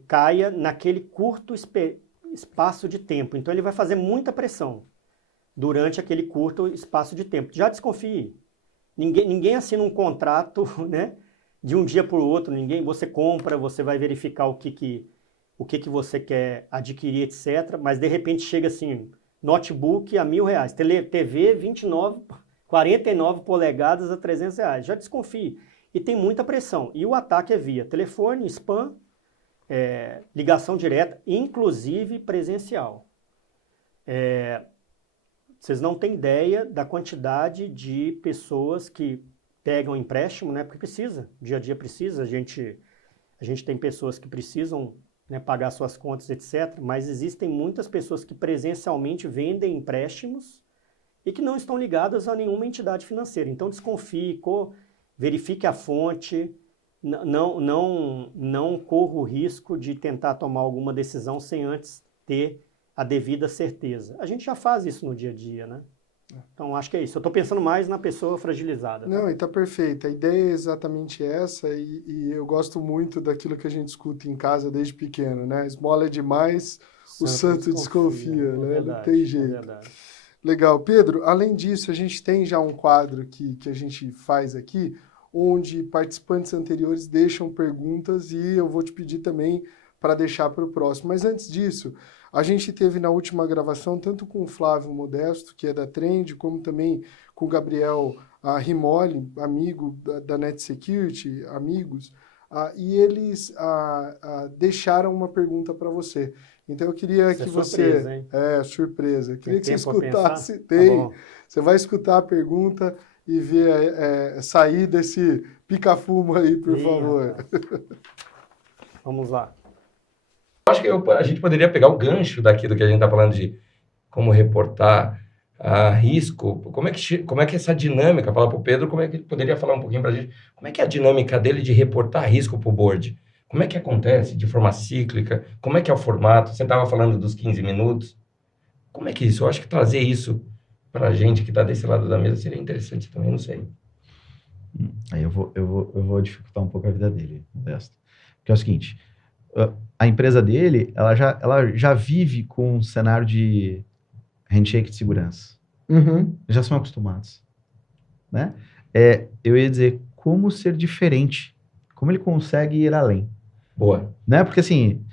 caia naquele curto espaço de tempo. Então, ele vai fazer muita pressão durante aquele curto espaço de tempo. Já desconfie. Ninguém assina um contrato, né, de um dia para o outro. Você compra, você vai verificar o que você quer adquirir, etc. Mas, de repente, chega assim, notebook a R$1.000, TV 49 polegadas a R$300. Já desconfie. E tem muita pressão. E o ataque é via telefone, spam, ligação direta, inclusive presencial. Vocês não têm ideia da quantidade de pessoas que pegam empréstimo, né? Porque precisa, dia a dia precisa. A gente tem pessoas que precisam, né, pagar suas contas, etc. Mas existem muitas pessoas que presencialmente vendem empréstimos e que não estão ligadas a nenhuma entidade financeira. Então desconfie, verifique a fonte, não corra o risco de tentar tomar alguma decisão sem antes ter a devida certeza. A gente já faz isso no dia a dia, né? Então, acho que é isso. Eu estou pensando mais na pessoa fragilizada. Tá? Não, e está perfeito. A ideia é exatamente essa, e eu gosto muito daquilo que a gente escuta em casa desde pequeno, né? Esmola é demais, o santo desconfia, né? Verdade, não tem jeito. Legal. Pedro, além disso, a gente tem já um quadro que a gente faz aqui, onde participantes anteriores deixam perguntas e eu vou te pedir também para deixar para o próximo. Mas antes disso, a gente teve na última gravação, tanto com o Flávio Modesto, que é da Trend, como também com o Gabriel Rimoli, amigo da Net Security, amigos, e eles deixaram uma pergunta para você. Então eu queria que você... Surpresa, hein? Surpresa. Eu queria que você escutasse. Tá bom. Você vai escutar a pergunta e ver sair desse pica-fumo aí, por favor. Vamos lá. Acho que a gente poderia pegar o gancho daqui do que a gente está falando de como reportar risco. Como é que essa dinâmica, falar para o Pedro, como é que ele poderia falar um pouquinho para a gente, como é que é a dinâmica dele de reportar risco para o board? Como é que acontece de forma cíclica? Como é que é o formato? Você estava falando dos 15 minutos. Como é que é isso? Eu acho que trazer isso para a gente que está desse lado da mesa seria interessante também, não sei. Aí eu vou dificultar um pouco a vida dele, Modesto. Porque é o seguinte, a empresa dele, ela já vive com um cenário de handshake de segurança. Já são acostumados. Né? Eu ia dizer, como ser diferente? Como ele consegue ir além? Boa. Né? Porque assim,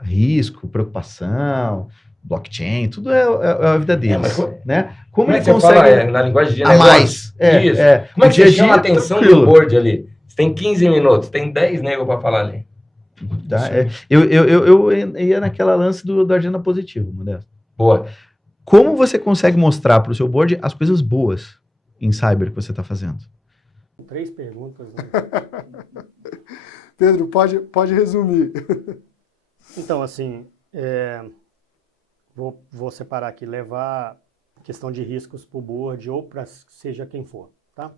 risco, preocupação, blockchain, tudo é a vida deles. Né? Como ele você consegue fala, na linguagem de negócio? Mais. Isso. Como é que você chama a atenção do board ali? Você tem 15 minutos, tem 10 negros para falar ali. Tá? Eu ia naquela lance da agenda positiva, Modesto. Boa. Como você consegue mostrar para o seu board as coisas boas em cyber que você está fazendo? 3 perguntas, né? Pedro, pode resumir. Então, assim, vou separar aqui, levar questão de riscos para o board ou para seja quem for, tá?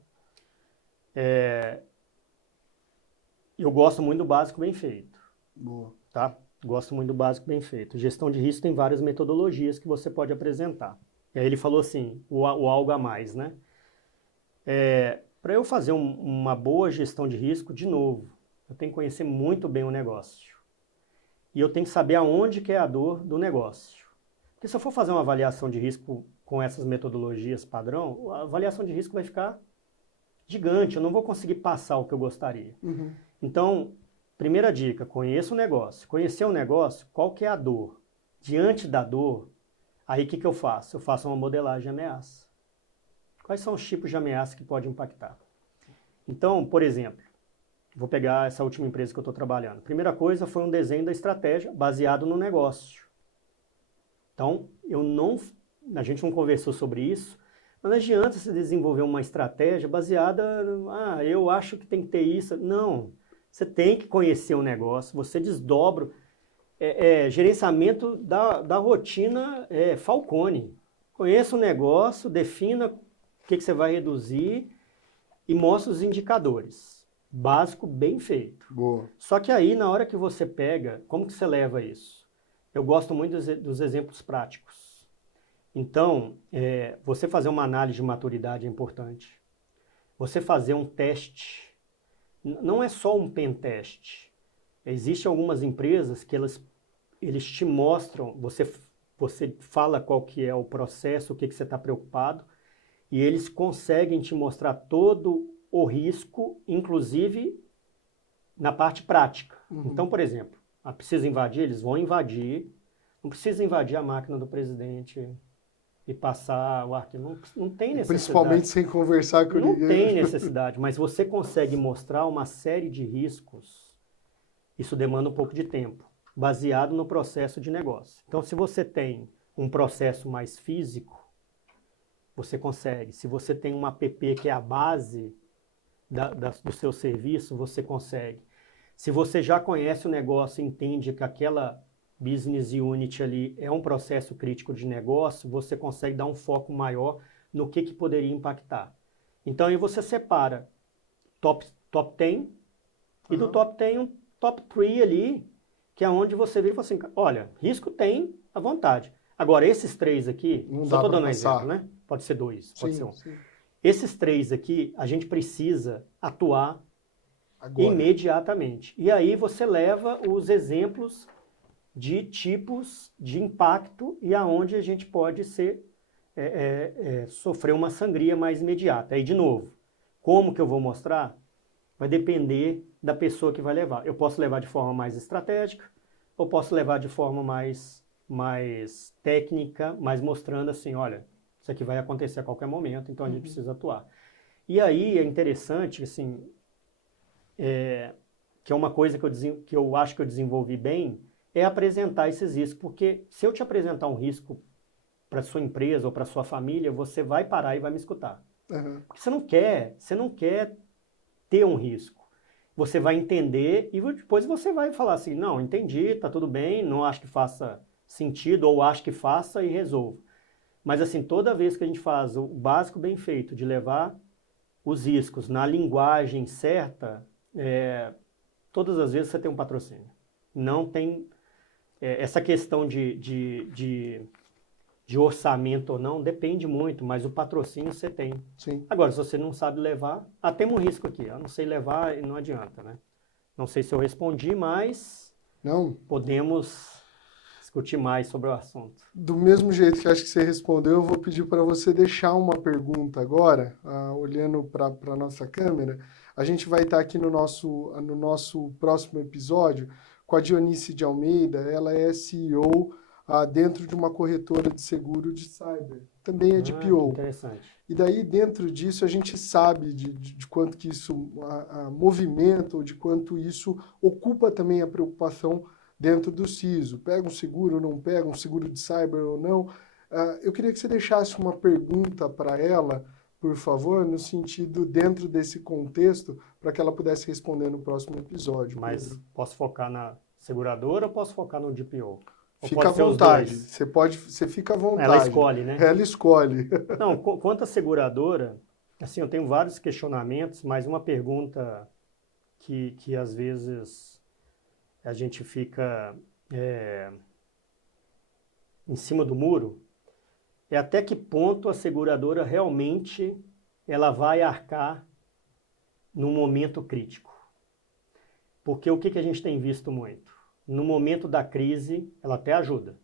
Eu gosto muito do básico bem feito, Boa. tá? Gosto muito do básico bem feito. Gestão de risco tem várias metodologias que você pode apresentar. E aí ele falou assim, o algo a mais, né? Para eu fazer uma boa gestão de risco, de novo, eu tenho que conhecer muito bem o negócio. E eu tenho que saber aonde que é a dor do negócio. Porque se eu for fazer uma avaliação de risco com essas metodologias padrão, a avaliação de risco vai ficar gigante, eu não vou conseguir passar o que eu gostaria. Uhum. Então, primeira dica, conheça o negócio. Conhecer o negócio, qual que é a dor? Diante da dor, aí o que eu faço? Eu faço uma modelagem de ameaça. Quais são os tipos de ameaça que podem impactar? Então, por exemplo, vou pegar essa última empresa que eu estou trabalhando. Primeira coisa foi um desenho da estratégia baseado no negócio. Então, a gente não conversou sobre isso, mas não adianta você desenvolver uma estratégia baseada, eu acho que tem que ter isso. Não, você tem que conhecer o negócio, você desdobra. Gerenciamento da rotina Falcone. Conheça o negócio, defina o que você vai reduzir e mostra os indicadores. Básico, bem feito. Boa. Só que aí, na hora que você pega, como que você leva isso? Eu gosto muito dos exemplos práticos. Então, você fazer uma análise de maturidade é importante. Você fazer um teste, não é só um pen teste. Existem algumas empresas que eles te mostram, você fala qual que é o processo, o que você está preocupado, e eles conseguem te mostrar todo o risco, inclusive na parte prática. Uhum. Então, por exemplo, precisa invadir? Eles vão invadir. Não precisa invadir a máquina do presidente e passar o arquivo. Não tem necessidade. Principalmente sem conversar com ninguém. Não tem necessidade, mas você consegue mostrar uma série de riscos. Isso demanda um pouco de tempo, baseado no processo de negócio. Então, se você tem um processo mais físico, você consegue. Se você tem uma app que é a base do seu serviço, você consegue. Se você já conhece o negócio e entende que aquela business unit ali é um processo crítico de negócio, você consegue dar um foco maior no que poderia impactar. Então, aí você separa top 10 e do top 10 um top 3 ali, que é onde você vira e fala assim, olha, risco tem à vontade. Agora, esses 3 aqui, Não só dá estou pra dando um passar. exemplo, né? Pode ser 2, pode ser 1. Sim. Esses 3 aqui, a gente precisa atuar Agora. imediatamente. E aí você leva os exemplos de tipos de impacto e aonde a gente pode sofrer uma sangria mais imediata. Aí, de novo, como que eu vou mostrar? Vai depender da pessoa que vai levar. Eu posso levar de forma mais estratégica, ou posso levar de forma mais técnica, mas mostrando assim, olha, isso aqui vai acontecer a qualquer momento, então a gente precisa atuar. E aí é interessante, assim, que é uma coisa que eu acho que eu desenvolvi bem, é apresentar esses riscos, porque se eu te apresentar um risco para sua empresa ou para sua família, você vai parar e vai me escutar. Uhum. Porque você não quer ter um risco. Você vai entender e depois você vai falar assim, não, entendi, tá tudo bem, não acho que faça sentido ou acho que faça e resolvo. Mas assim, toda vez que a gente faz o básico bem feito de levar os riscos na linguagem certa, todas as vezes você tem um patrocínio. Não tem essa questão de orçamento ou não, depende muito, mas o patrocínio você tem. Sim. Agora, se você não sabe levar, temos um risco aqui, eu não sei levar e não adianta, né? Não sei se eu respondi, mas Não, podemos discutir mais sobre o assunto. do mesmo jeito que acho que você respondeu, eu vou pedir para você deixar uma pergunta agora, olhando para a nossa câmera. A gente vai estar aqui no nosso próximo episódio com a Dionice de Almeida. Ela é CEO dentro de uma corretora de seguro de cyber. Também é DPO. Interessante. E daí, dentro disso, a gente sabe de quanto que isso movimenta, ou de quanto isso ocupa também a preocupação dentro do CISO. Pega um seguro ou não pega, um seguro de cyber ou não. Eu queria que você deixasse uma pergunta para ela, por favor, no sentido, dentro desse contexto, para que ela pudesse responder no próximo episódio. Mas Pedro. posso focar na seguradora ou posso focar no DPO? Ou Fica à pode ser os vontade. dois? Você fica à vontade. Ela escolhe, né? Ela escolhe. Não, quanto à seguradora, assim, eu tenho vários questionamentos, mas uma pergunta que às vezes a gente fica em cima do muro é até que ponto a seguradora realmente ela vai arcar num momento crítico. Porque o que a gente tem visto muito? No momento da crise, ela até ajuda.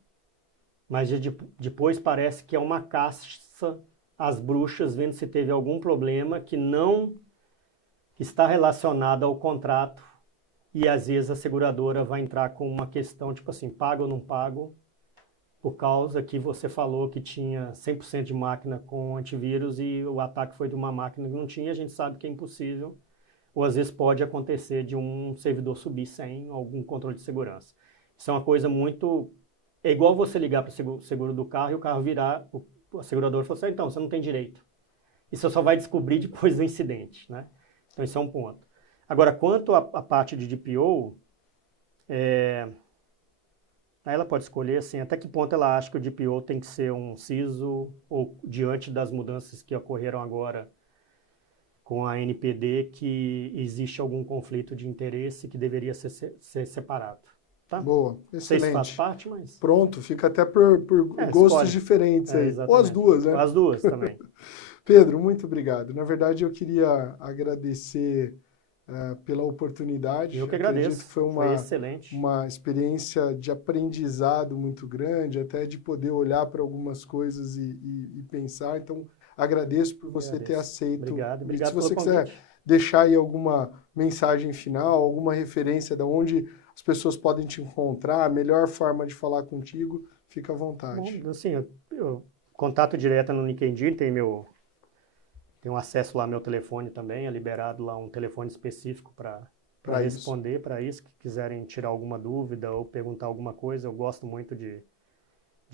Mas depois parece que é uma caça às bruxas, vendo se teve algum problema que não está relacionado ao contrato. E às vezes a seguradora vai entrar com uma questão tipo assim, pago ou não pago, por causa que você falou que tinha 100% de máquina com antivírus e o ataque foi de uma máquina que não tinha, a gente sabe que é impossível. Ou às vezes pode acontecer de um servidor subir sem algum controle de segurança. Isso é uma coisa muito... É igual você ligar para o seguro do carro e o carro virar, a seguradora falar assim, então, você não tem direito. Isso você só vai descobrir depois do incidente, né? Então, isso é um ponto. Agora, quanto à parte de DPO, aí ela pode escolher, assim, até que ponto ela acha que o DPO tem que ser um CISO ou diante das mudanças que ocorreram agora com a NPD, que existe algum conflito de interesse que deveria ser separado. Tá? Boa, Não sei se excelente. faz parte, mas... Pronto, fica até por gostos escolhe. diferentes aí. Ou as Exatamente. duas, né? As duas também. Pedro, muito obrigado. Na verdade, eu queria agradecer pela oportunidade. Eu que Acredito agradeço. que foi excelente. uma experiência de aprendizado muito grande, até de poder olhar para algumas coisas e pensar. Então, agradeço por você ter aceito. Obrigado Se pelo você convite. quiser deixar aí alguma mensagem final, alguma referência de onde as pessoas podem te encontrar, a melhor forma de falar contigo, fica à vontade. Bom, assim, eu contato direto no LinkedIn, tem um acesso lá ao meu telefone também, é liberado lá um telefone específico para responder para isso, que quiserem tirar alguma dúvida ou perguntar alguma coisa, eu gosto muito de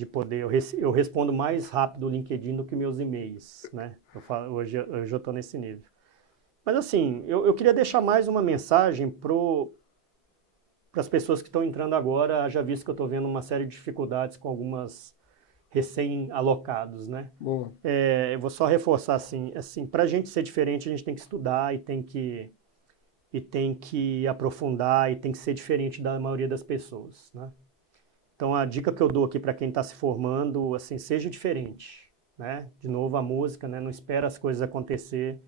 poder, eu respondo mais rápido o LinkedIn do que meus e-mails, né? Hoje eu estou nesse nível. Mas assim, eu queria deixar mais uma mensagem para as pessoas que estão entrando agora, já visto que eu estou vendo uma série de dificuldades com algumas recém-alocados, né? Boa. Eu vou só reforçar assim, para a gente ser diferente, a gente tem que estudar e tem que aprofundar e tem que ser diferente da maioria das pessoas, né? Então, a dica que eu dou aqui para quem está se formando, assim, seja diferente, né? De novo, a música, né? Não espera as coisas acontecer,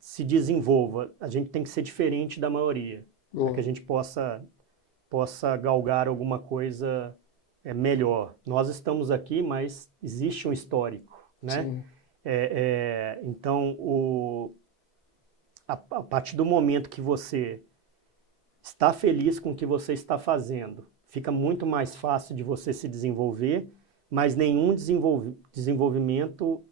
se desenvolva. A gente tem que ser diferente da maioria, para que a gente possa galgar alguma coisa melhor. Nós estamos aqui, mas existe um histórico, né? Sim. Então, a partir do momento que você está feliz com o que você está fazendo, fica muito mais fácil de você se desenvolver, mas nenhum desenvolvimento,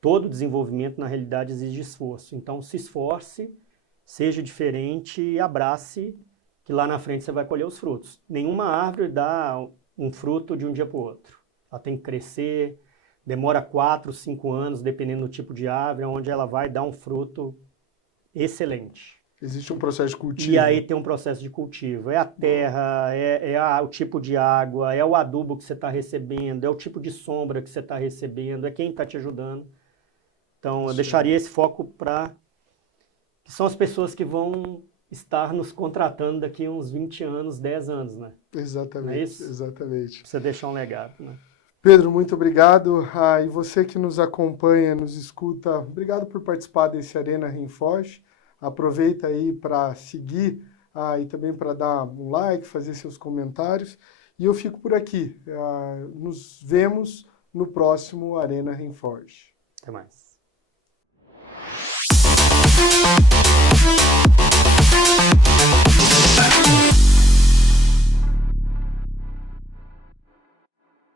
todo desenvolvimento na realidade exige esforço. Então se esforce, seja diferente e abrace que lá na frente você vai colher os frutos. Nenhuma árvore dá um fruto de um dia para o outro. Ela tem que crescer, demora 4, 5 anos, dependendo do tipo de árvore, onde ela vai dar um fruto excelente. Existe um processo de cultivo. E aí tem um processo de cultivo. É a terra, o tipo de água, é o adubo que você está recebendo, é o tipo de sombra que você está recebendo, é quem está te ajudando. Então, eu deixaria esse foco para... que são as pessoas que vão estar nos contratando daqui a uns 20 anos, 10 anos, né? Exatamente, Não é isso? exatamente. Pra você deixar um legado, né? Pedro, muito obrigado. E você que nos acompanha, nos escuta, obrigado por participar desse Arena Reinforce. Aproveita aí para seguir e também para dar um like, fazer seus comentários. E eu fico por aqui. Nos vemos no próximo Arena Reinforce. Até mais.